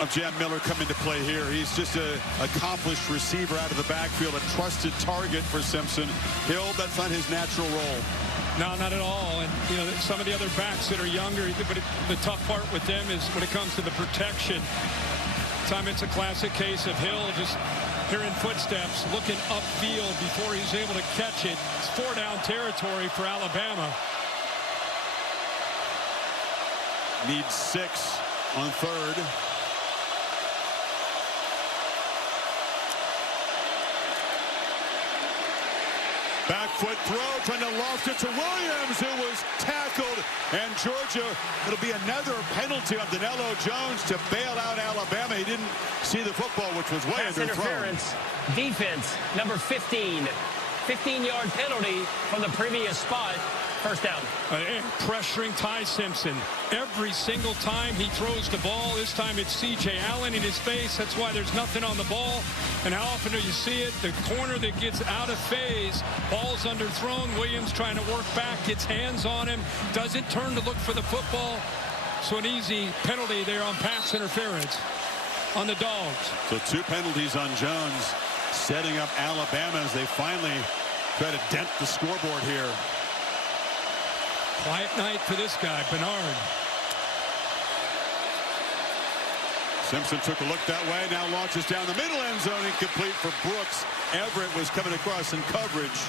of Jam Miller come into play here. He's just an accomplished receiver out of the backfield, a trusted target for Simpson. Hill, that's not his natural role. No, not at all. And, you know, some of the other backs that are younger, but the tough part with them is when it comes to the protection. It's a classic case of Hill just hearing footsteps, looking upfield before he's able to catch it. It's 4-down territory for Alabama. Needs 6 on 3rd. Back foot throw, trying to loft it to Williams, who was tackled. And Georgia, it'll be another penalty on Danilo Jones to bail out Alabama. He didn't see the football, which was way Pass underthrown. interference, defense, number 15. 15-yard penalty from the previous spot. First down. Pressuring Ty Simpson. Every single time he throws the ball, this time it's C.J. Allen in his face. That's why there's nothing on the ball. And how often do you see it? The corner that gets out of phase, ball's underthrown. Williams trying to work back, gets hands on him, doesn't turn to look for the football. So an easy penalty there on pass interference on the Dogs. So 2 penalties on Jones, setting up Alabama as they finally try to dent the scoreboard here. Quiet night for this guy, Bernard. Simpson took a look that way, now launches down the middle end zone, incomplete for Brooks. Everett was coming across in coverage.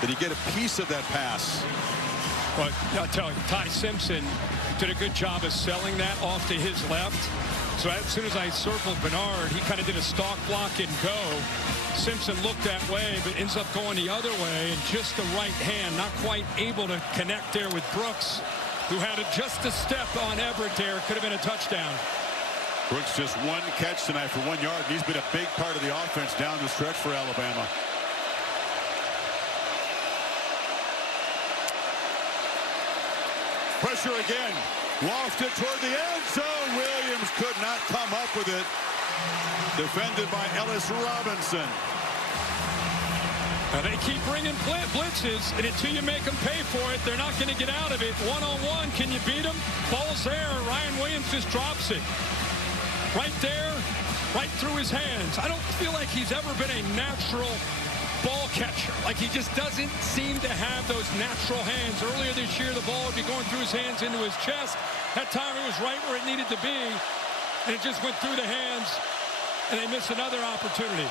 Did he get a piece of that pass? But I'll tell you, Ty Simpson did a good job of selling that off to his left. So as soon as I circled Bernard, he kind of did a stalk block and go. Simpson looked that way, but ends up going the other way, and just the right hand, not quite able to connect there with Brooks, who had just a step on Everett there. Could have been a touchdown. Brooks just one catch tonight for 1 yard. He's been a big part of the offense down the stretch for Alabama. Pressure again. Lofted toward the end zone. Williams could not come up with it. Defended by Ellis Robinson. Now they keep bringing blitzes, and until you make them pay for it, they're not going to get out of it. One-on-one, can you beat them? Ball's there. Ryan Williams just drops it. Right there, right through his hands. I don't feel like he's ever been a natural ball catcher. Like, he just doesn't seem to have those natural hands. Earlier this year, the ball would be going through his hands into his chest. That time it was right where it needed to be, and it just went through the hands, and they missed another opportunity.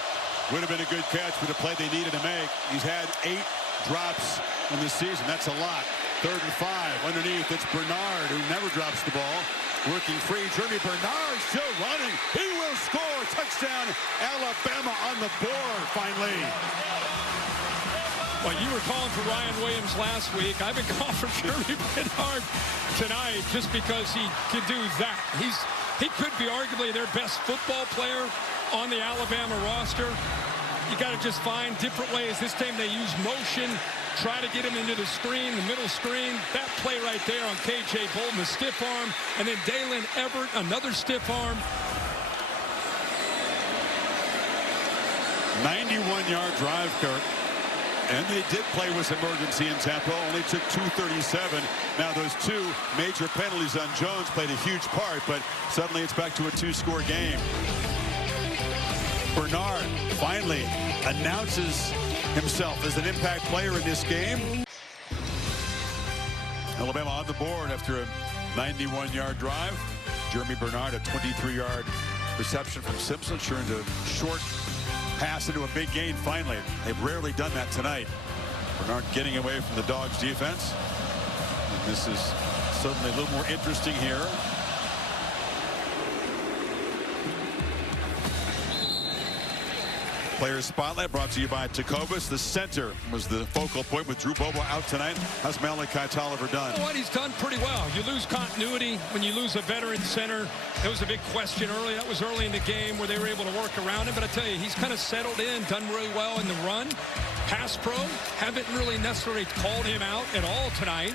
Would have been a good catch for the play they needed to make. He's had 8 drops in the season. That's a lot. 3rd and 5. Underneath, it's Bernard, who never drops the ball. Working free. Jeremy Bernard still running. He will score. Touchdown, Alabama on the board, finally. Well, you were calling for Ryan Williams last week. I've been calling for Jeremy Bernard tonight just because he could do that. He could be arguably their best football player on the Alabama roster. You got to just find different ways. This time they use motion, try to get him into the screen, the middle screen. That play right there on K.J. Bolton, the stiff arm, and then Dalen Everett, another stiff arm. 91-yard drive, Kirk. And they did play with some urgency in tempo. Only took 2:37. Now those 2 major penalties on Jones played a huge part, but suddenly it's back to a 2-score game. Bernard finally announces himself as an impact player in this game. Alabama on the board after a 91-yard drive. Jeremy Bernard, a 23-yard reception from Simpson, turned a short pass into a big gain finally. They've rarely done that tonight. Bernard getting away from the Dogs defense. And this is certainly a little more interesting here. Players Spotlight brought to you by Tecovas. The center was the focal point with Drew Bobo out tonight. How's Malachi Tolliver done? You know what? He's done pretty well. You lose continuity when you lose a veteran center. That was a big question early. That was early in the game where they were able to work around him. But I tell you, he's kind of settled in, done really well in the run. Pass pro, haven't really necessarily called him out at all tonight.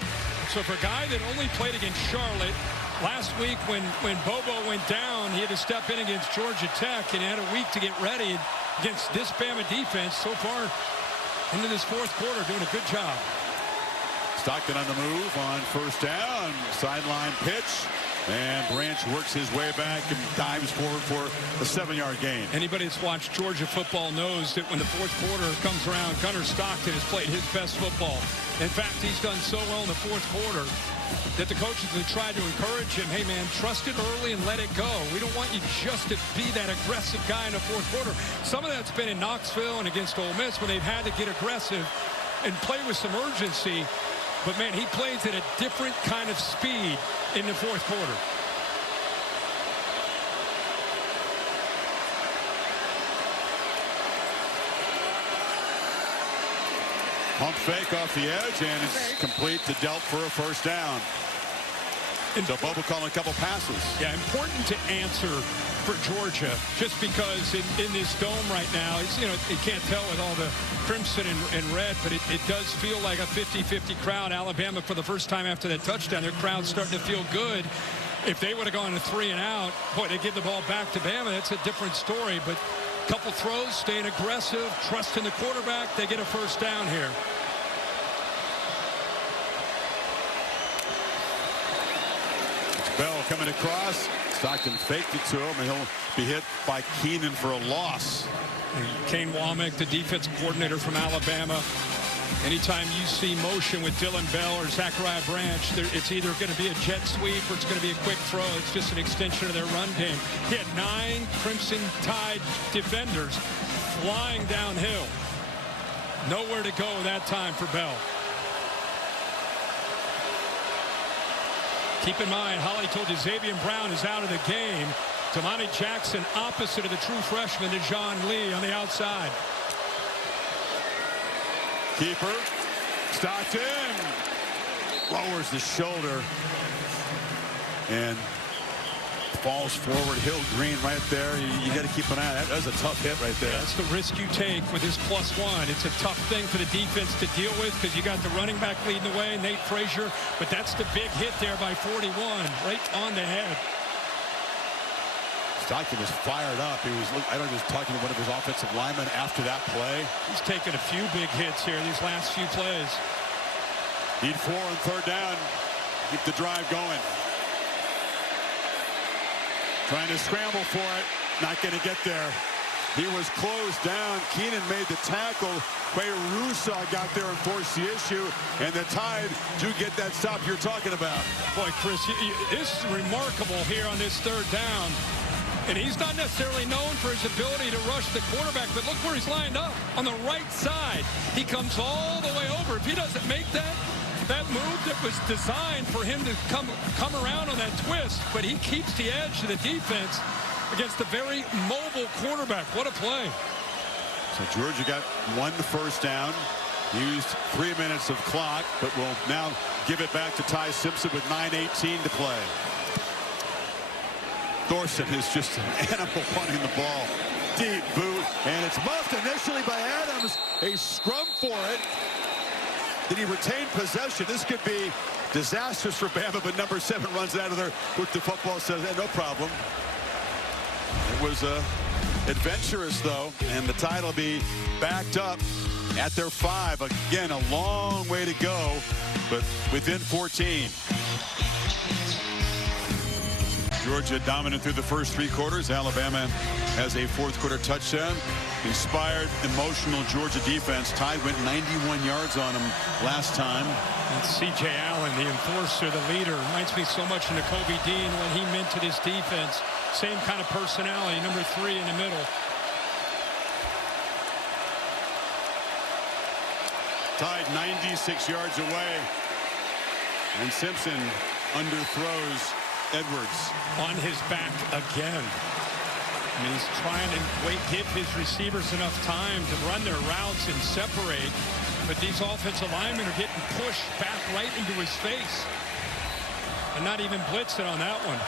So for a guy that only played against Charlotte, last week when Bobo went down, he had to step in against Georgia Tech and had a week to get ready against this Bama defense. So far into this 4th quarter, doing a good job. Stockton on the move on 1st down. Sideline pitch. And Branch works his way back and dives forward for a 7-yard gain. Anybody that's watched Georgia football knows that when the 4th quarter comes around, Gunnar Stockton has played his best football. In fact, he's done so well in the 4th quarter that the coaches have tried to encourage him. Hey, man, trust it early and let it go. We don't want you just to be that aggressive guy in the 4th quarter. Some of that's been in Knoxville and against Ole Miss when they've had to get aggressive and play with some urgency. But, man, he plays at a different kind of speed in the 4th quarter. Pump fake off the edge, and it's complete to Delp for a 1st down. So Bobo calling a couple passes. Yeah, important to answer for Georgia, just because in this dome right now, it's, you know, you can't tell with all the crimson and red, but it does feel like a 50-50 crowd. Alabama, for the first time after that touchdown, their crowd's starting to feel good. If they would have gone to 3 and out, boy, they give the ball back to Bama. That's a different story. But a couple throws, staying aggressive, trusting the quarterback. They get a 1st down here. Bell coming across. Stockton faked it to him, and he'll be hit by Keenan for a loss. Kane Womack, the defensive coordinator from Alabama. Anytime you see motion with Dylan Bell or Zachariah Branch, it's either going to be a jet sweep or it's going to be a quick throw. It's just an extension of their run game. He had 9 Crimson Tide defenders flying downhill. Nowhere to go that time for Bell. Keep in mind, Holly told you Xavier Brown is out of the game. Damani Jackson opposite of the true freshman to John Lee on the outside. Keeper. Stockton. Lowers the shoulder. And falls forward. Hill Green right there. You got to keep an eye on that. That was a tough hit right there. That's the risk you take with this +1. It's a tough thing for the defense to deal with because you got the running back leading the way, Nate Frazier. But that's the big hit there by 41, right on the head. Stockton was fired up. He was, I don't know, he was talking to one of his offensive linemen after that play. He's taken a few big hits here these last few plays. Need 4 on 3rd down. Keep the drive going. Trying to scramble for it. Not going to get there. He was closed down. Keenan made the tackle. Quay Russo got there and forced the issue. And the Tide do get that stop you're talking about. Boy, Chris, this is remarkable here on this 3rd down. And he's not necessarily known for his ability to rush the quarterback, but look where he's lined up on the right side. He comes all the way over. If he doesn't make that move that was designed for him to come around on that twist, but he keeps the edge of the defense against a very mobile quarterback. What a play. So Georgia got 1 first down, used 3 minutes of clock, but will now give it back to Ty Simpson with 9:18 to play. Thorson is just an animal punting the ball. Deep boot, and it's muffed initially by Adams. A scrum for it. Did he retain possession? This could be disastrous for Bama, but number 7 runs it out of there with the football, says, no problem. It was adventurous, though, and the Tide will be backed up at their 5. Again, a long way to go, but within 14. Georgia dominant through the first 3 quarters. Alabama has a 4th quarter touchdown. Inspired, emotional Georgia defense. Tide went 91 yards on them last time. And C.J. Allen, the enforcer, the leader, reminds me so much of Nakobe Dean, what he meant to this defense. Same kind of personality, number 3 in the middle. Tide 96 yards away. And Simpson underthrows Edwards. On his back again. I mean, he's trying to give his receivers enough time to run their routes and separate. But these offensive linemen are getting pushed back right into his face. And not even blitzing on that one.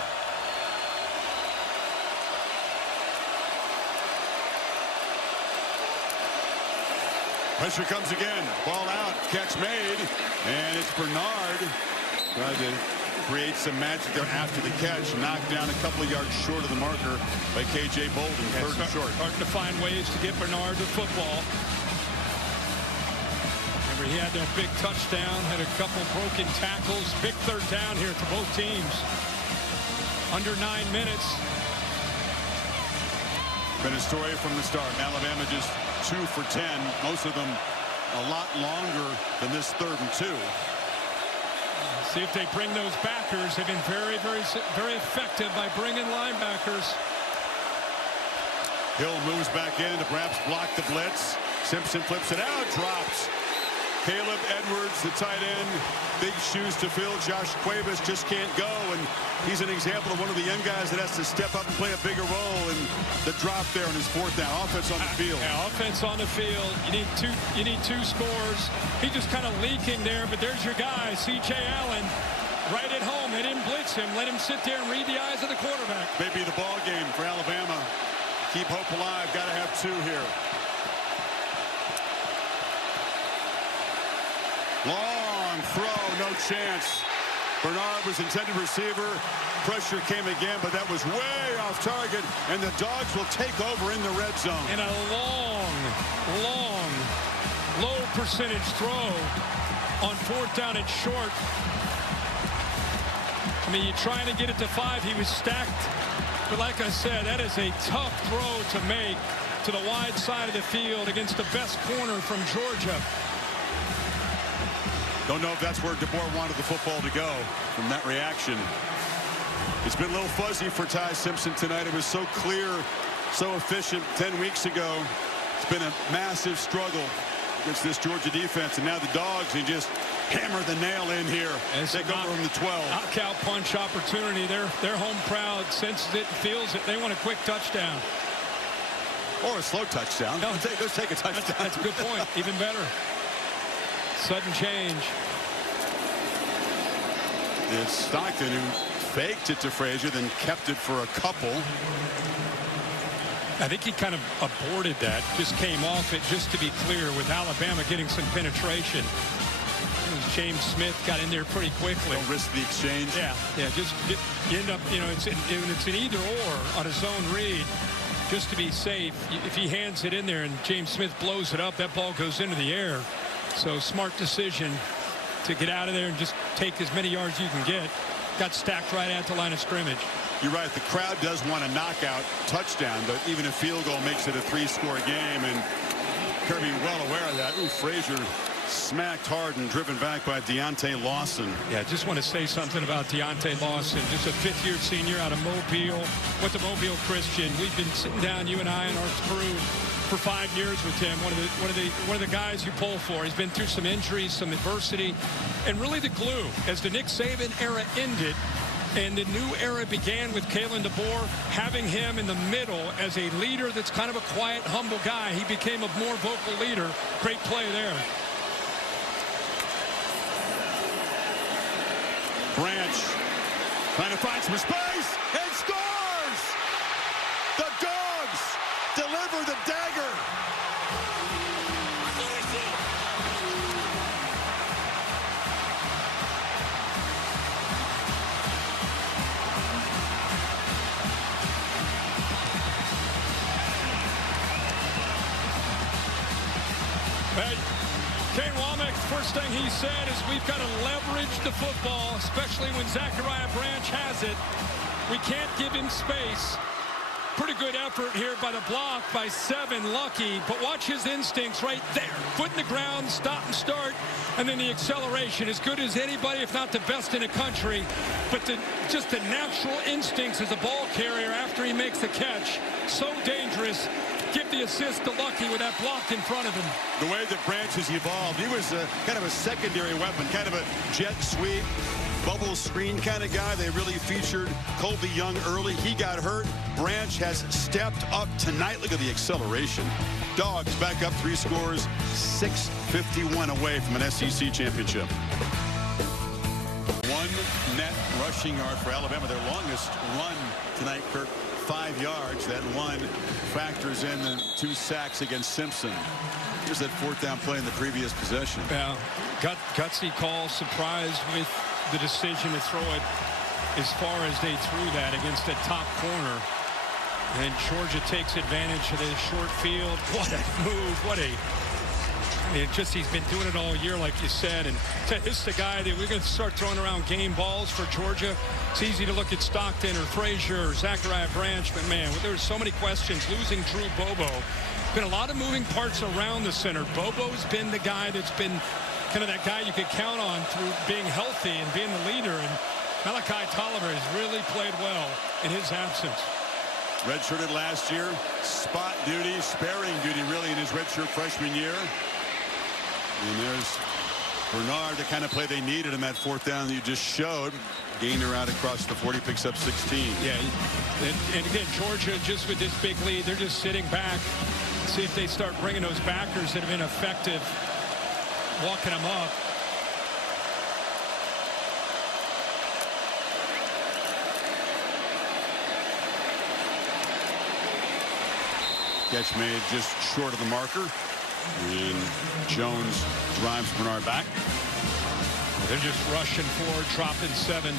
Pressure comes again. Ball out. Catch made. And it's Bernard. Tried to create some magic there after the catch. Knocked down a couple of yards short of the marker by K.J. Bolden. 3rd and short. Starting to find ways to get Bernard the football. Remember, he had that big touchdown. Had a couple broken tackles. Big 3rd down here for both teams. Under 9 minutes. Been a story from the start. Alabama just 2 for 10. Most of them a lot longer than this 3rd and 2. See if they bring those backers. They've been very, very, very effective by bringing linebackers. Hill moves back in to perhaps block the blitz. Simpson flips it out, drops. Caleb Edwards, the tight end, big shoes to fill. Josh Cuevas just can't go, and he's an example of one of the young guys that has to step up and play a bigger role in the drop there on his 4th down. Offense on the field. Yeah, offense on the field. You need 2 scores. He's just kind of leaking there, but there's your guy, C.J. Allen, right at home. They didn't blitz him. Let him sit there and read the eyes of the quarterback. Maybe the ball game for Alabama. Keep hope alive. Got to have 2 here. Long throw, no chance. Bernard was intended receiver. Pressure came again, but that was way off target, and the Dogs will take over in the red zone. And a long, low percentage throw on 4th down and short. I mean, you're trying to get it to 5. He was stacked. But like I said, that is a tough throw to make to the wide side of the field against the best corner from Georgia. Don't know if that's where DeBoer wanted the football to go from that reaction. It's been a little fuzzy for Ty Simpson tonight. It was so clear, so efficient 10 weeks ago. It's been a massive struggle against this Georgia defense. And now the Dogs, he just hammer the nail in here. Take over from the 12. Knockout punch opportunity. Their home crowd senses it, feels it. They want a quick touchdown. Or a slow touchdown. No, let's take a touchdown. That's a good point. Even better. Sudden change. It's Stockton who faked it to Frazier, then kept it for a couple. I think he kind of aborted that, just came off it, just to be clear, with Alabama getting some penetration. James Smith got in there pretty quickly. Don't risk the exchange. Yeah, just you end up, it's an either or on a zone read. Just to be safe, if he hands it in there and James Smith blows it up, that ball goes into the air. So smart decision to get out of there and just take as many yards you can get. Got stacked right at the line of scrimmage. You're right. The crowd does want a knockout touchdown, but even a field goal makes it a 3-score game, and Kirby well aware of that. Ooh, Frazier smacked hard and driven back by Deontay Lawson. Yeah, just want to say something about Deontay Lawson, just a fifth-year senior out of Mobile. Went to Mobile Christian. We've been sitting down, you and I and our crew, for 5 years with him. One of the guys you pull for. He's been through some injuries, some adversity, and really the glue as the Nick Saban era ended and the new era began with Kalen DeBoer. Having him in the middle as a leader that's kind of a quiet, humble guy, he became a more vocal leader. Great play there. Branch trying to find some space and scores! The Dogs deliver the dagger. Hey, Kane Womack, first thing he said is we've got to leverage the football, especially when Zachariah Branch has it. We can't give him space. Pretty good effort here by the block by 7, Lucky, but watch his instincts right there. Foot in the ground, stop and start, and then the acceleration. As good as anybody, if not the best in the country, but just the natural instincts as a ball carrier after he makes the catch. So dangerous. Give the assist to Lucky with that block in front of him. The way that Branch has evolved, he was kind of a secondary weapon, kind of a jet sweep, bubble screen kind of guy. They really featured Colby Young early. He got hurt. Branch has stepped up tonight. Look at the acceleration. Dogs back up 3 scores, 6:51 away from an SEC championship. 1 net rushing yard for Alabama, their longest run tonight, Kirk. 5 yards. That 1 factors in the 2 sacks against Simpson. Here's that 4th down play in the previous possession. Yeah, gutsy call, surprised with the decision to throw it as far as they threw that against the top corner. And Georgia takes advantage of the short field. What a move. He's been doing it all year, like you said. And this is the guy that we're going to start throwing around game balls for Georgia. It's easy to look at Stockton or Frazier or Zachariah Branch, but man, there's so many questions. Losing Drew Bobo. Been a lot of moving parts around the center. Bobo's been the guy that's been kind of that guy you could count on through being healthy and being the leader. And Malachi Tolliver has really played well in his absence. Redshirted last year, spot duty, sparing duty really in his redshirt freshman year. And there's Bernard, the kind of play they needed in that 4th down that you just showed. Gainer out across the 40, picks up 16. Yeah, and again, Georgia just with this big lead, they're just sitting back. See if they start bringing those backers that have been effective, walking them up. Catch made just short of the marker. And Jones drives Bernard back. They're just rushing forward, dropping 7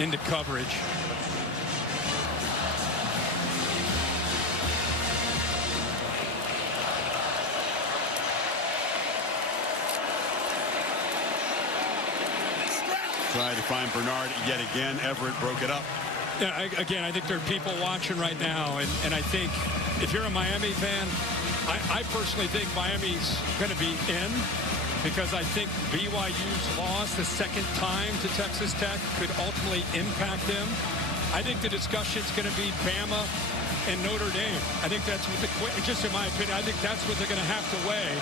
into coverage. Tried to find Bernard yet again. Everett broke it up. Yeah, again, I think there are people watching right now, and I think if you're a Miami fan, I personally think Miami's going to be in because I think BYU's loss the 2nd time to Texas Tech could ultimately impact them. I think the discussion's going to be Bama and Notre Dame. I think that's what just in my opinion, I think that's what they're going to have to weigh.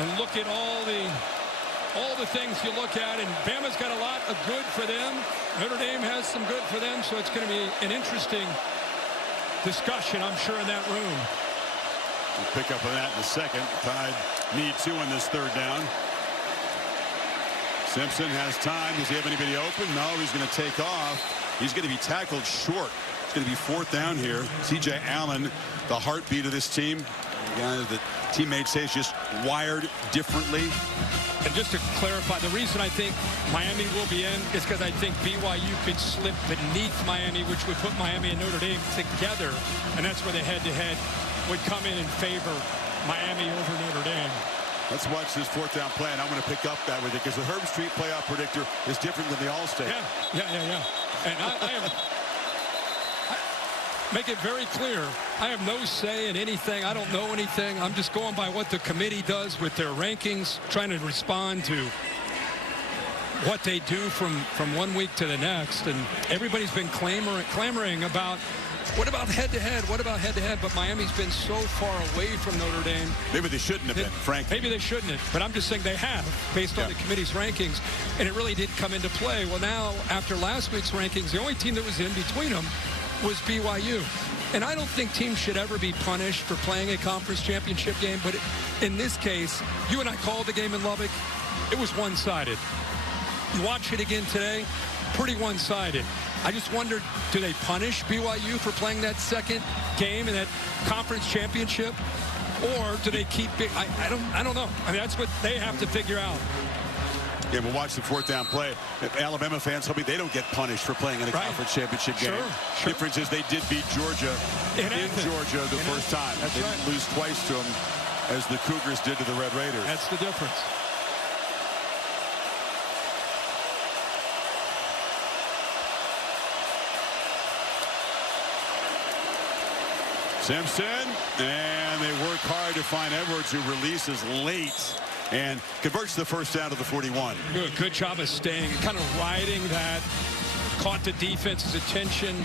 and look at all the things you look at, and Bama's got a lot of good for them. Notre Dame has some good for them, so it's going to be an interesting discussion, I'm sure, in that room. We'll pick up on that in a second. Tide need 2 on this third down. Simpson has time. Does he have anybody open? No, he's going to take off. He's going to be tackled short. It's going to be 4th down here. C.J. Allen, the heartbeat of this team. The guy that teammates say is just wired differently. And just to clarify, the reason I think Miami will be in is because I think BYU could slip beneath Miami, which would put Miami and Notre Dame together. And that's where the head-to-head would come in favor Miami over Notre Dame. Let's watch this 4th down play, and I'm going to pick up that with it because the Herb Street playoff predictor is different than the All-State. Yeah. And I make it very clear, I have no say in anything. I don't know anything. I'm just going by what the committee does with their rankings, trying to respond to what they do from 1 week to the next. And everybody's been clamoring about, what about head-to-head? What about head-to-head? But Miami's been so far away from Notre Dame. Maybe they shouldn't have been, frankly. Maybe they shouldn't have, but I'm just saying they have, based on the committee's rankings, and it really did come into play. Well, now, after last week's rankings, the only team that was in between them was BYU. And I don't think teams should ever be punished for playing a conference championship game, but in this case, you and I called the game in Lubbock. It was one-sided. You watch it again today, pretty one-sided. I just wondered, do they punish BYU for playing that second game in that conference championship? Or do they keep it? I don't know. I mean, that's what they have to figure out. Yeah, we'll watch the 4th down play. Alabama fans hope they don't get punished for playing in a conference championship game. Sure. Difference is they did beat Georgia in Georgia the first time. They didn't lose twice to them as the Cougars did to the Red Raiders. That's the difference. Simpson, and they work hard to find Edwards, who releases late and converts the 1st down to the 41. Good job of staying, kind of riding that, caught the defense's attention,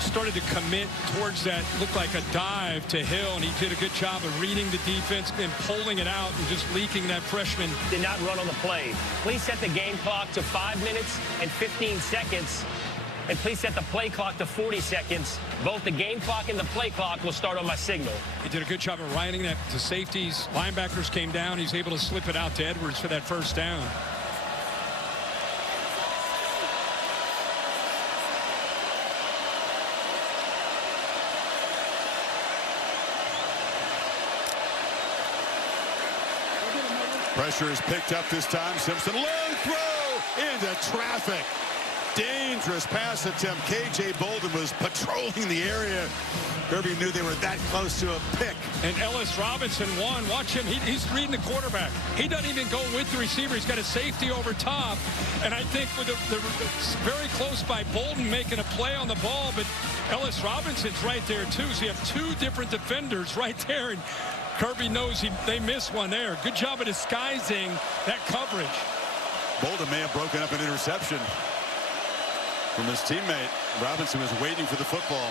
started to commit towards that, looked like a dive to Hill, and he did a good job of reading the defense and pulling it out and just leaking that freshman. Did not run on the play. Please set the game clock to 5 minutes and 15 seconds. And please set the play clock to 40 seconds. Both the game clock and the play clock will start on my signal. He did a good job of riding that to safeties. Linebackers came down. He's able to slip it out to Edwards for that 1st down. Pressure is picked up this time. Simpson, low throw into traffic. Dangerous pass attempt. K.J. Bolden was patrolling the area. Kirby knew they were that close to a pick. And Ellis Robinson won. Watch him. He's reading the quarterback. He doesn't even go with the receiver. He's got a safety over top. And I think with the very close by Bolden making a play on the ball, but Ellis Robinson's right there too. So you have 2 different defenders right there. And Kirby knows they missed one there. Good job of disguising that coverage. Bolden may have broken up an interception from his teammate. Robinson was waiting for the football.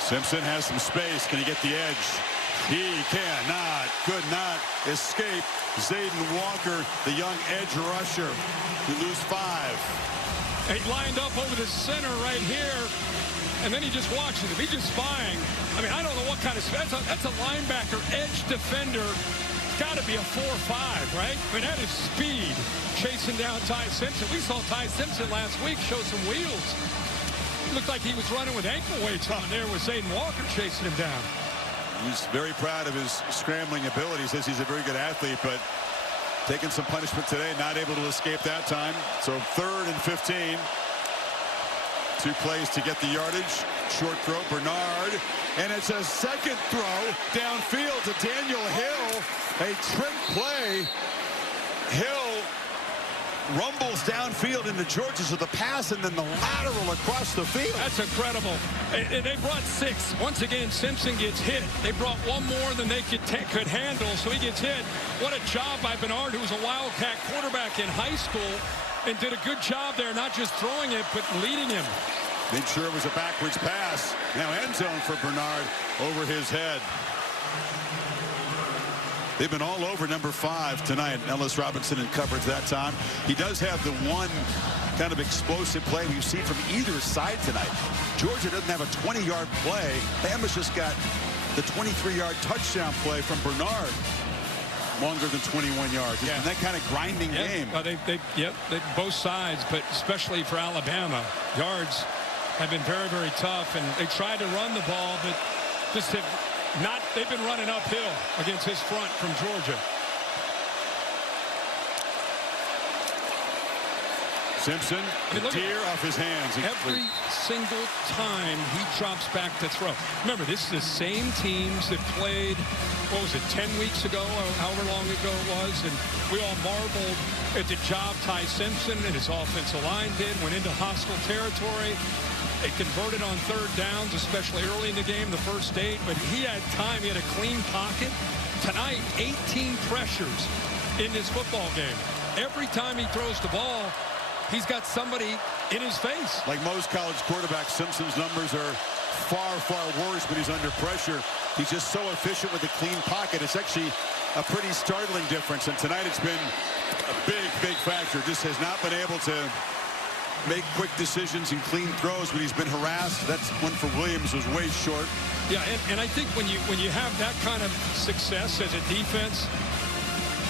Simpson has some space. Can he get the edge? He could not escape Zayden Walker, the young edge rusher, who lose 5. He lined up over the center right here. And then he just watches him. He's just spying. I mean, I don't know what kind of... That's a linebacker, edge defender. It's got to be a 4-5, right? I mean, that is speed chasing down Ty Simpson. We saw Ty Simpson last week show some wheels. It looked like he was running with ankle weights on there with Zayden Walker chasing him down. He's very proud of his scrambling ability. He says he's a very good athlete, but taking some punishment today, not able to escape that time. So 3rd and 15. 2 plays to get the yardage. Short throw, Bernard. And it's a second throw downfield to Daniel Hill. A trick play. Hill rumbles downfield into Georgia, so the pass and then the lateral across the field. That's incredible. And they brought 6. Once again, Simpson gets hit. They brought 1 more than they could handle, so he gets hit. What a job by Bernard, who was a Wildcat quarterback in high school. and did a good job there, not just throwing it, but leading him. Made sure it was a backwards pass. Now end zone for Bernard over his head. They've been all over number 5 tonight. Ellis Robinson in coverage that time. He does have the one kind of explosive play we've seen from either side tonight. Georgia doesn't have a 20-yard play. Bama's just got the 23-yard touchdown play from Bernard. Longer than 21 yards. Yeah. And that kind of grinding game. Well, they both sides, but especially for Alabama, yards have been very, very tough, and they tried to run the ball, but just have not. They've been running uphill against his front from Georgia. Simpson, the tear off his hands. Every single time he drops back to throw. Remember, this is the same teams that played, what was it, 10 weeks ago, or however long ago it was, and we all marveled at the job Ty Simpson and his offensive line did, went into hostile territory. They converted on third downs, especially early in the game, the first 8, but he had time. He had a clean pocket. Tonight, 18 pressures in this football game. Every time he throws the ball, he's got somebody in his face. Like most college quarterbacks, Simpson's numbers are far, far worse when he's under pressure. He's just so efficient with a clean pocket. It's actually a pretty startling difference. And tonight it's been a big, big factor. Just has not been able to make quick decisions and clean throws when he's been harassed. That's one for Williams was way short. Yeah, and I think when you have that kind of success as a defense,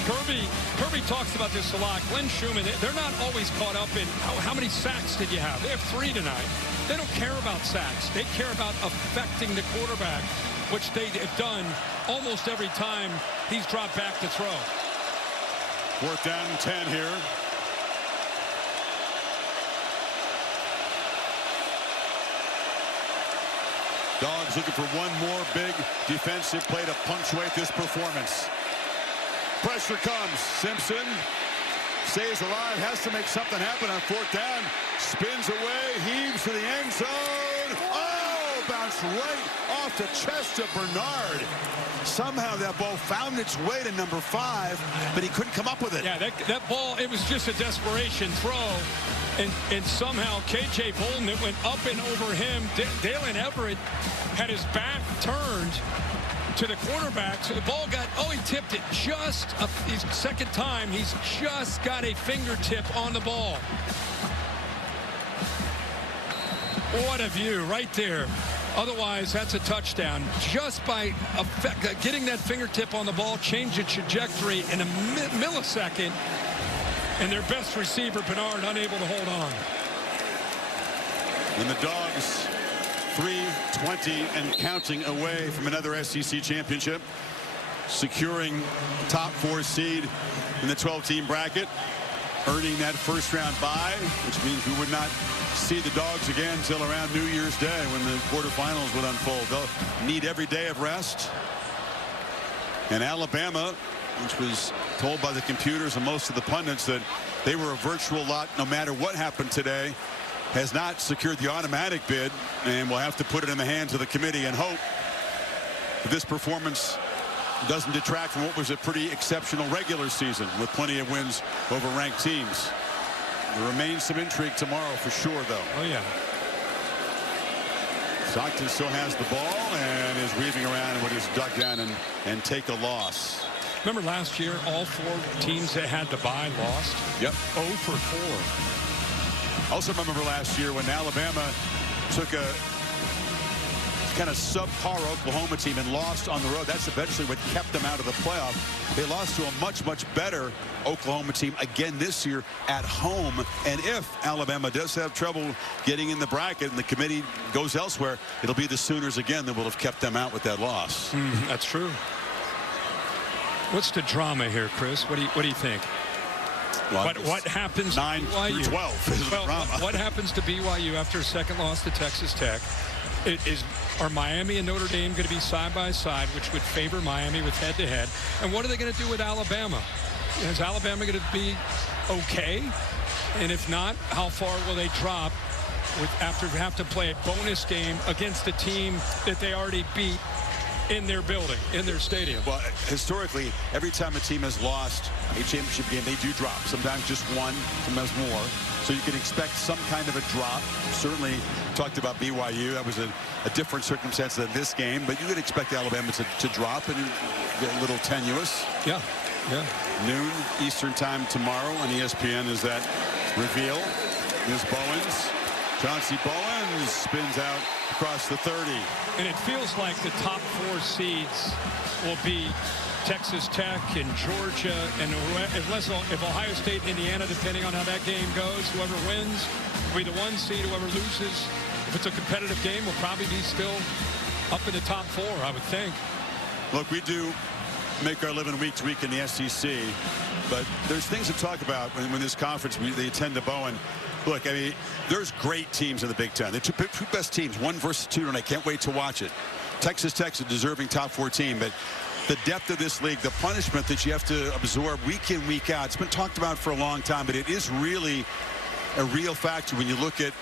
Kirby talks about this a lot. Glenn Schumann, they're not always caught up in how many sacks did you have. They have 3 tonight. They don't care about sacks. They care about affecting the quarterback, which they have done almost every time he's dropped back to throw. 4th down and 10 here. Dogs looking for one more big defensive play to punctuate this performance. Pressure comes. Simpson stays alive, has to make something happen on 4th down. Spins away, heaves to the end zone. Oh, bounced right off the chest of Bernard. Somehow that ball found its way to number 5, but he couldn't come up with it. Yeah, that ball, it was just a desperation throw. And somehow K.J. Bolden, it went up and over him. Dalen Everett had his back turned to the quarterback, so the ball got, he tipped it just his second time. He's just got a fingertip on the ball. What a view right there. Otherwise, that's a touchdown. Just by getting that fingertip on the ball, change the trajectory in a millisecond. And their best receiver, Bernard, unable to hold on. And the Dogs 3-20 and counting away from another SEC championship, securing top 4 seed in the 12-team bracket, earning that first-round bye, which means we would not see the Dogs again until around New Year's Day when the quarterfinals would unfold. They'll need every day of rest. And Alabama, which was told by the computers and most of the pundits that they were a virtual lock no matter what happened today, has not secured the automatic bid, and will have to put it in the hands of the committee and hope that this performance doesn't detract from what was a pretty exceptional regular season with plenty of wins over ranked teams. There remains some intrigue tomorrow for sure, though. Oh, yeah. Stockton still has the ball and is weaving around and would just duck down and take a loss. Remember last year, all 4 teams that had the bye lost? Yep. 0 for 4. Also remember last year when Alabama took a kind of subpar Oklahoma team and lost on the road. That's eventually what kept them out of the playoff. They lost to a much, much better Oklahoma team again this year at home. And if Alabama does have trouble getting in the bracket and the committee goes elsewhere, it'll be the Sooners again that will have kept them out with that loss. That's true. What's the drama here, Chris? What do you think? Well, what happens 9 to BYU? through 12 is the drama. What happens to BYU after a second loss to Texas Tech? Are Miami and Notre Dame going to be side by side, which would favor Miami with head-to-head? And what are they going to do with Alabama? Is Alabama going to be okay? And if not, how far will they drop after have to play a bonus game against a team that they already beat in their building, in their stadium. Well, historically, every time a team has lost a championship game, they do drop. Sometimes just one, sometimes more. So you can expect some kind of a drop. Certainly talked about BYU. That was a different circumstance than this game. But you could expect Alabama to drop and get a little tenuous. Yeah. Noon Eastern time tomorrow on ESPN is that reveal. Here's Bowens. Chauncey Bowens spins out across the 30. And it feels like the top 4 seeds will be Texas Tech and Georgia, and if Ohio State, Indiana, depending on how that game goes, whoever wins will be the 1 seed. Whoever loses, if it's a competitive game, will probably be still up in the top 4, I would think. Look, we do make our living week to week in the SEC, but there's things to talk about when this conference, they attend to Bowen. Look, I mean, there's great teams in the Big Ten. The two best teams, 1 versus 2, and I can't wait to watch it. Texas Tech's a deserving top 4 team, but the depth of this league, the punishment that you have to absorb week in, week out, it's been talked about for a long time, but it is really a real factor when you look at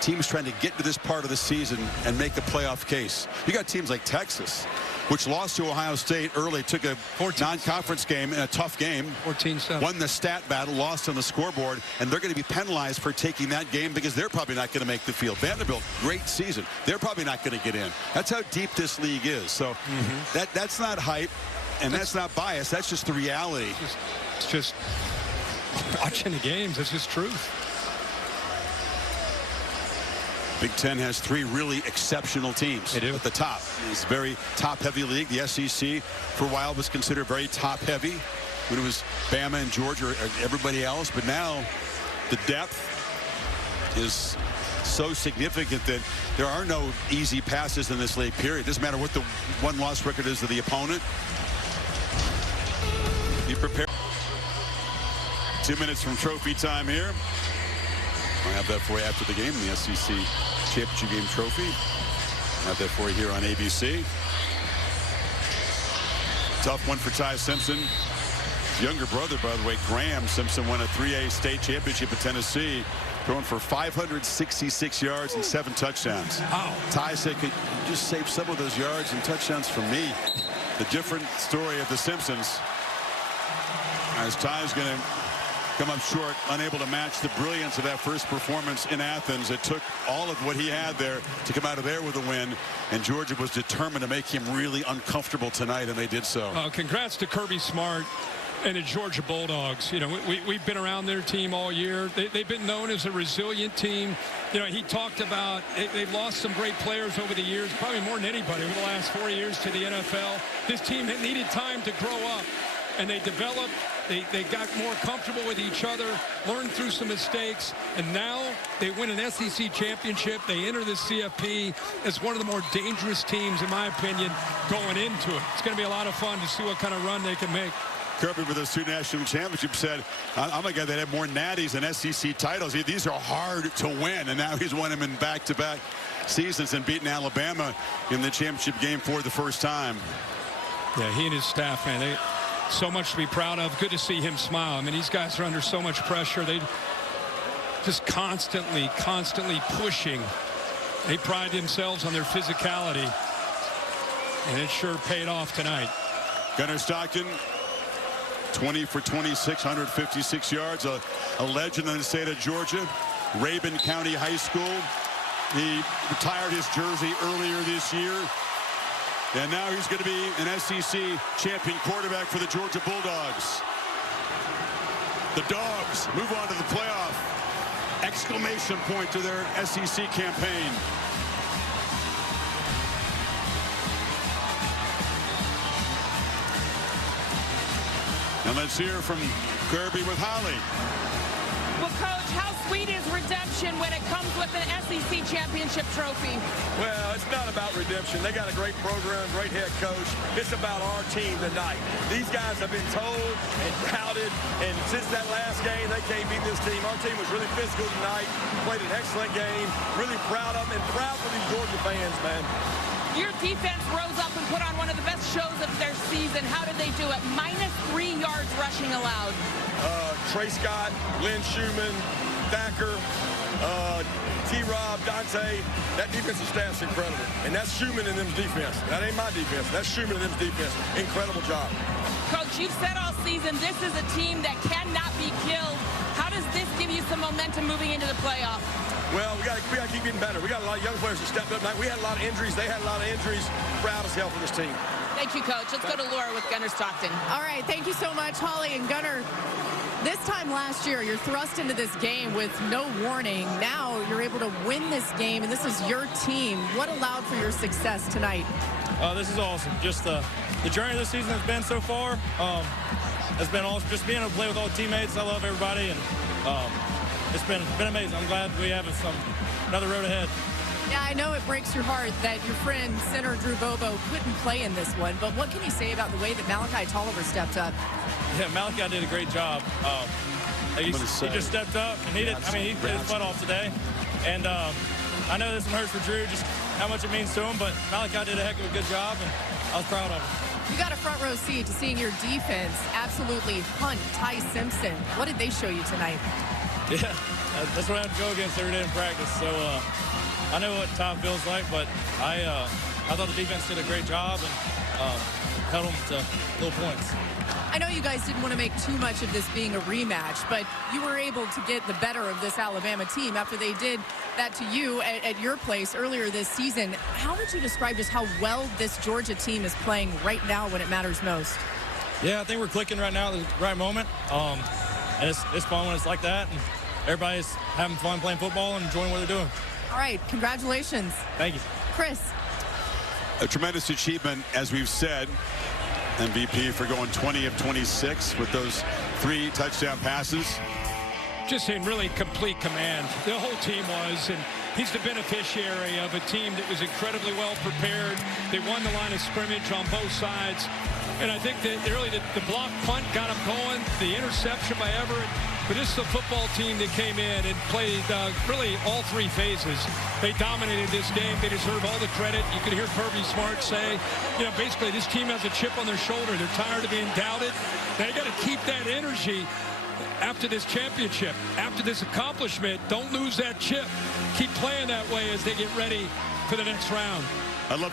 teams trying to get to this part of the season and make a playoff case. You got teams like Texas, which lost to Ohio State early, took a non-conference game in a tough game, 14-7, won the stat battle, lost on the scoreboard, and they're going to be penalized for taking that game because they're probably not going to make the field. Vanderbilt, great season. They're probably not going to get in. That's how deep this league is. So that's not hype, and that's not bias. That's just the reality. It's just watching the games. It's just truth. Big Ten has 3 really exceptional teams at the top. It's a very top-heavy league. The SEC, for a while, was considered very top-heavy when it was Bama and Georgia or everybody else. But now the depth is so significant that there are no easy passes in this league, period. It doesn't matter what the one-loss record is of the opponent. Be prepared. 2 minutes from trophy time here. I'll have that for you after the game, the SEC Championship Game trophy. I'll have that for you here on ABC. Tough one for Ty Simpson. His younger brother, by the way, Graham Simpson, won a 3A state championship at Tennessee, throwing for 566 yards and 7 touchdowns. Wow. Ty said, could you just save some of those yards and touchdowns for me? The different story of the Simpsons, as Ty's going to come up short, unable to match the brilliance of that first performance in Athens. It took all of what he had there to come out of there with a win, and Georgia was determined to make him really uncomfortable tonight, and they did so. Congrats to Kirby Smart and the Georgia Bulldogs. You know, we've been around their team all year. They've been known as a resilient team. You know, he talked about they've lost some great players over the years, probably more than anybody over the last 4 years to the NFL. This team had needed time to grow up, and they developed. They got more comfortable with each other, learned through some mistakes, and now they win an SEC championship. They enter the CFP as one of the more dangerous teams, in my opinion, going into it. It's going to be a lot of fun to see what kind of run they can make. Kirby, with those 2 national championships, said, I'm a guy that had more natties than SEC titles. These are hard to win, and now he's won them in back-to-back seasons and beaten Alabama in the championship game for the first time. Yeah, he and his staff, man, so much to be proud of. Good to see him smile. I mean, these guys are under so much pressure. They just constantly pushing. They pride themselves on their physicality, and it sure paid off tonight. Gunnar Stockton, 20 for 26, 156 yards, a legend in the state of Georgia. Rabun County High School. He retired his jersey earlier this year. And now he's going to be an SEC champion quarterback for the Georgia Bulldogs. The Dogs move on to the playoff. Exclamation point to their SEC campaign. And let's hear from Kirby with Holly. Well, Coach, how sweet is redemption when it comes with an SEC championship trophy? Well, it's not about redemption. They got a great program, great head coach. It's about our team tonight. These guys have been told and doubted, and since that last game, they can't beat this team. Our team was really physical tonight, played an excellent game, really proud of them, and proud for these Georgia fans, man. Your defense rose up and put on one of the best shows of their season. How did they do it? -3 yards rushing allowed. Trey Scott, Lynn Schumann, Thacker, T-Rob, Dante, that defensive staff's incredible. And that's Schumann and them's defense. That ain't my defense. That's Schumann and them's defense. Incredible job. Coach, you've said all season this is a team that cannot be killed. How does this give you some momentum moving into the playoffs? Well, we got to keep getting better. We got a lot of young players that stepped up tonight. We had a lot of injuries. They had a lot of injuries. Proud as hell for this team. Thank you, Coach. Let's go to Laura with Gunner Stockton. All right, thank you so much, Holly and Gunner. This time last year, you're thrust into this game with no warning. Now you're able to win this game, and this is your team. What allowed for your success tonight? This is awesome. Just the journey this season has been so far has been awesome. Just being able to play with all the teammates. I love everybody, and it's been amazing. I'm glad we have another road ahead. Yeah, I know it breaks your heart that your friend, center Drew Bobo, couldn't play in this one, but what can you say about the way that Malachi Tolliver stepped up? Yeah, Malachi did a great job. He just stepped up, and he did his butt off today. And I know this one hurts for Drew, just how much it means to him, but Malachi did a heck of a good job, and I was proud of him. You got a front row seat to seeing your defense absolutely hunt Ty Simpson. What did they show you tonight? Yeah, that's what I have to go against every day in practice. So I know what Ty feels like, but I thought the defense did a great job and held them to little points. I know you guys didn't want to make too much of this being a rematch, but you were able to get the better of this Alabama team after they did that to you at your place earlier this season. How would you describe just how well this Georgia team is playing right now when it matters most? Yeah, I think we're clicking right now at the right moment. And it's fun when it's like that. And everybody's having fun playing football and enjoying what they're doing. All right, congratulations. Thank you. Chris. A tremendous achievement, as we've said. MVP for going 20 of 26 with those 3 touchdown passes. Just in really complete command. The whole team was, and he's the beneficiary of a team that was incredibly well prepared. They won the line of scrimmage on both sides. And I think that really the block punt got them going, the interception by Everett. But this is a football team that came in and played really all 3 phases. They dominated this game. They deserve all the credit. You could hear Kirby Smart say, basically this team has a chip on their shoulder. They're tired of being doubted. They got to keep that energy after this championship, after this accomplishment. Don't lose that chip. Keep playing that way as they get ready for the next round. I love the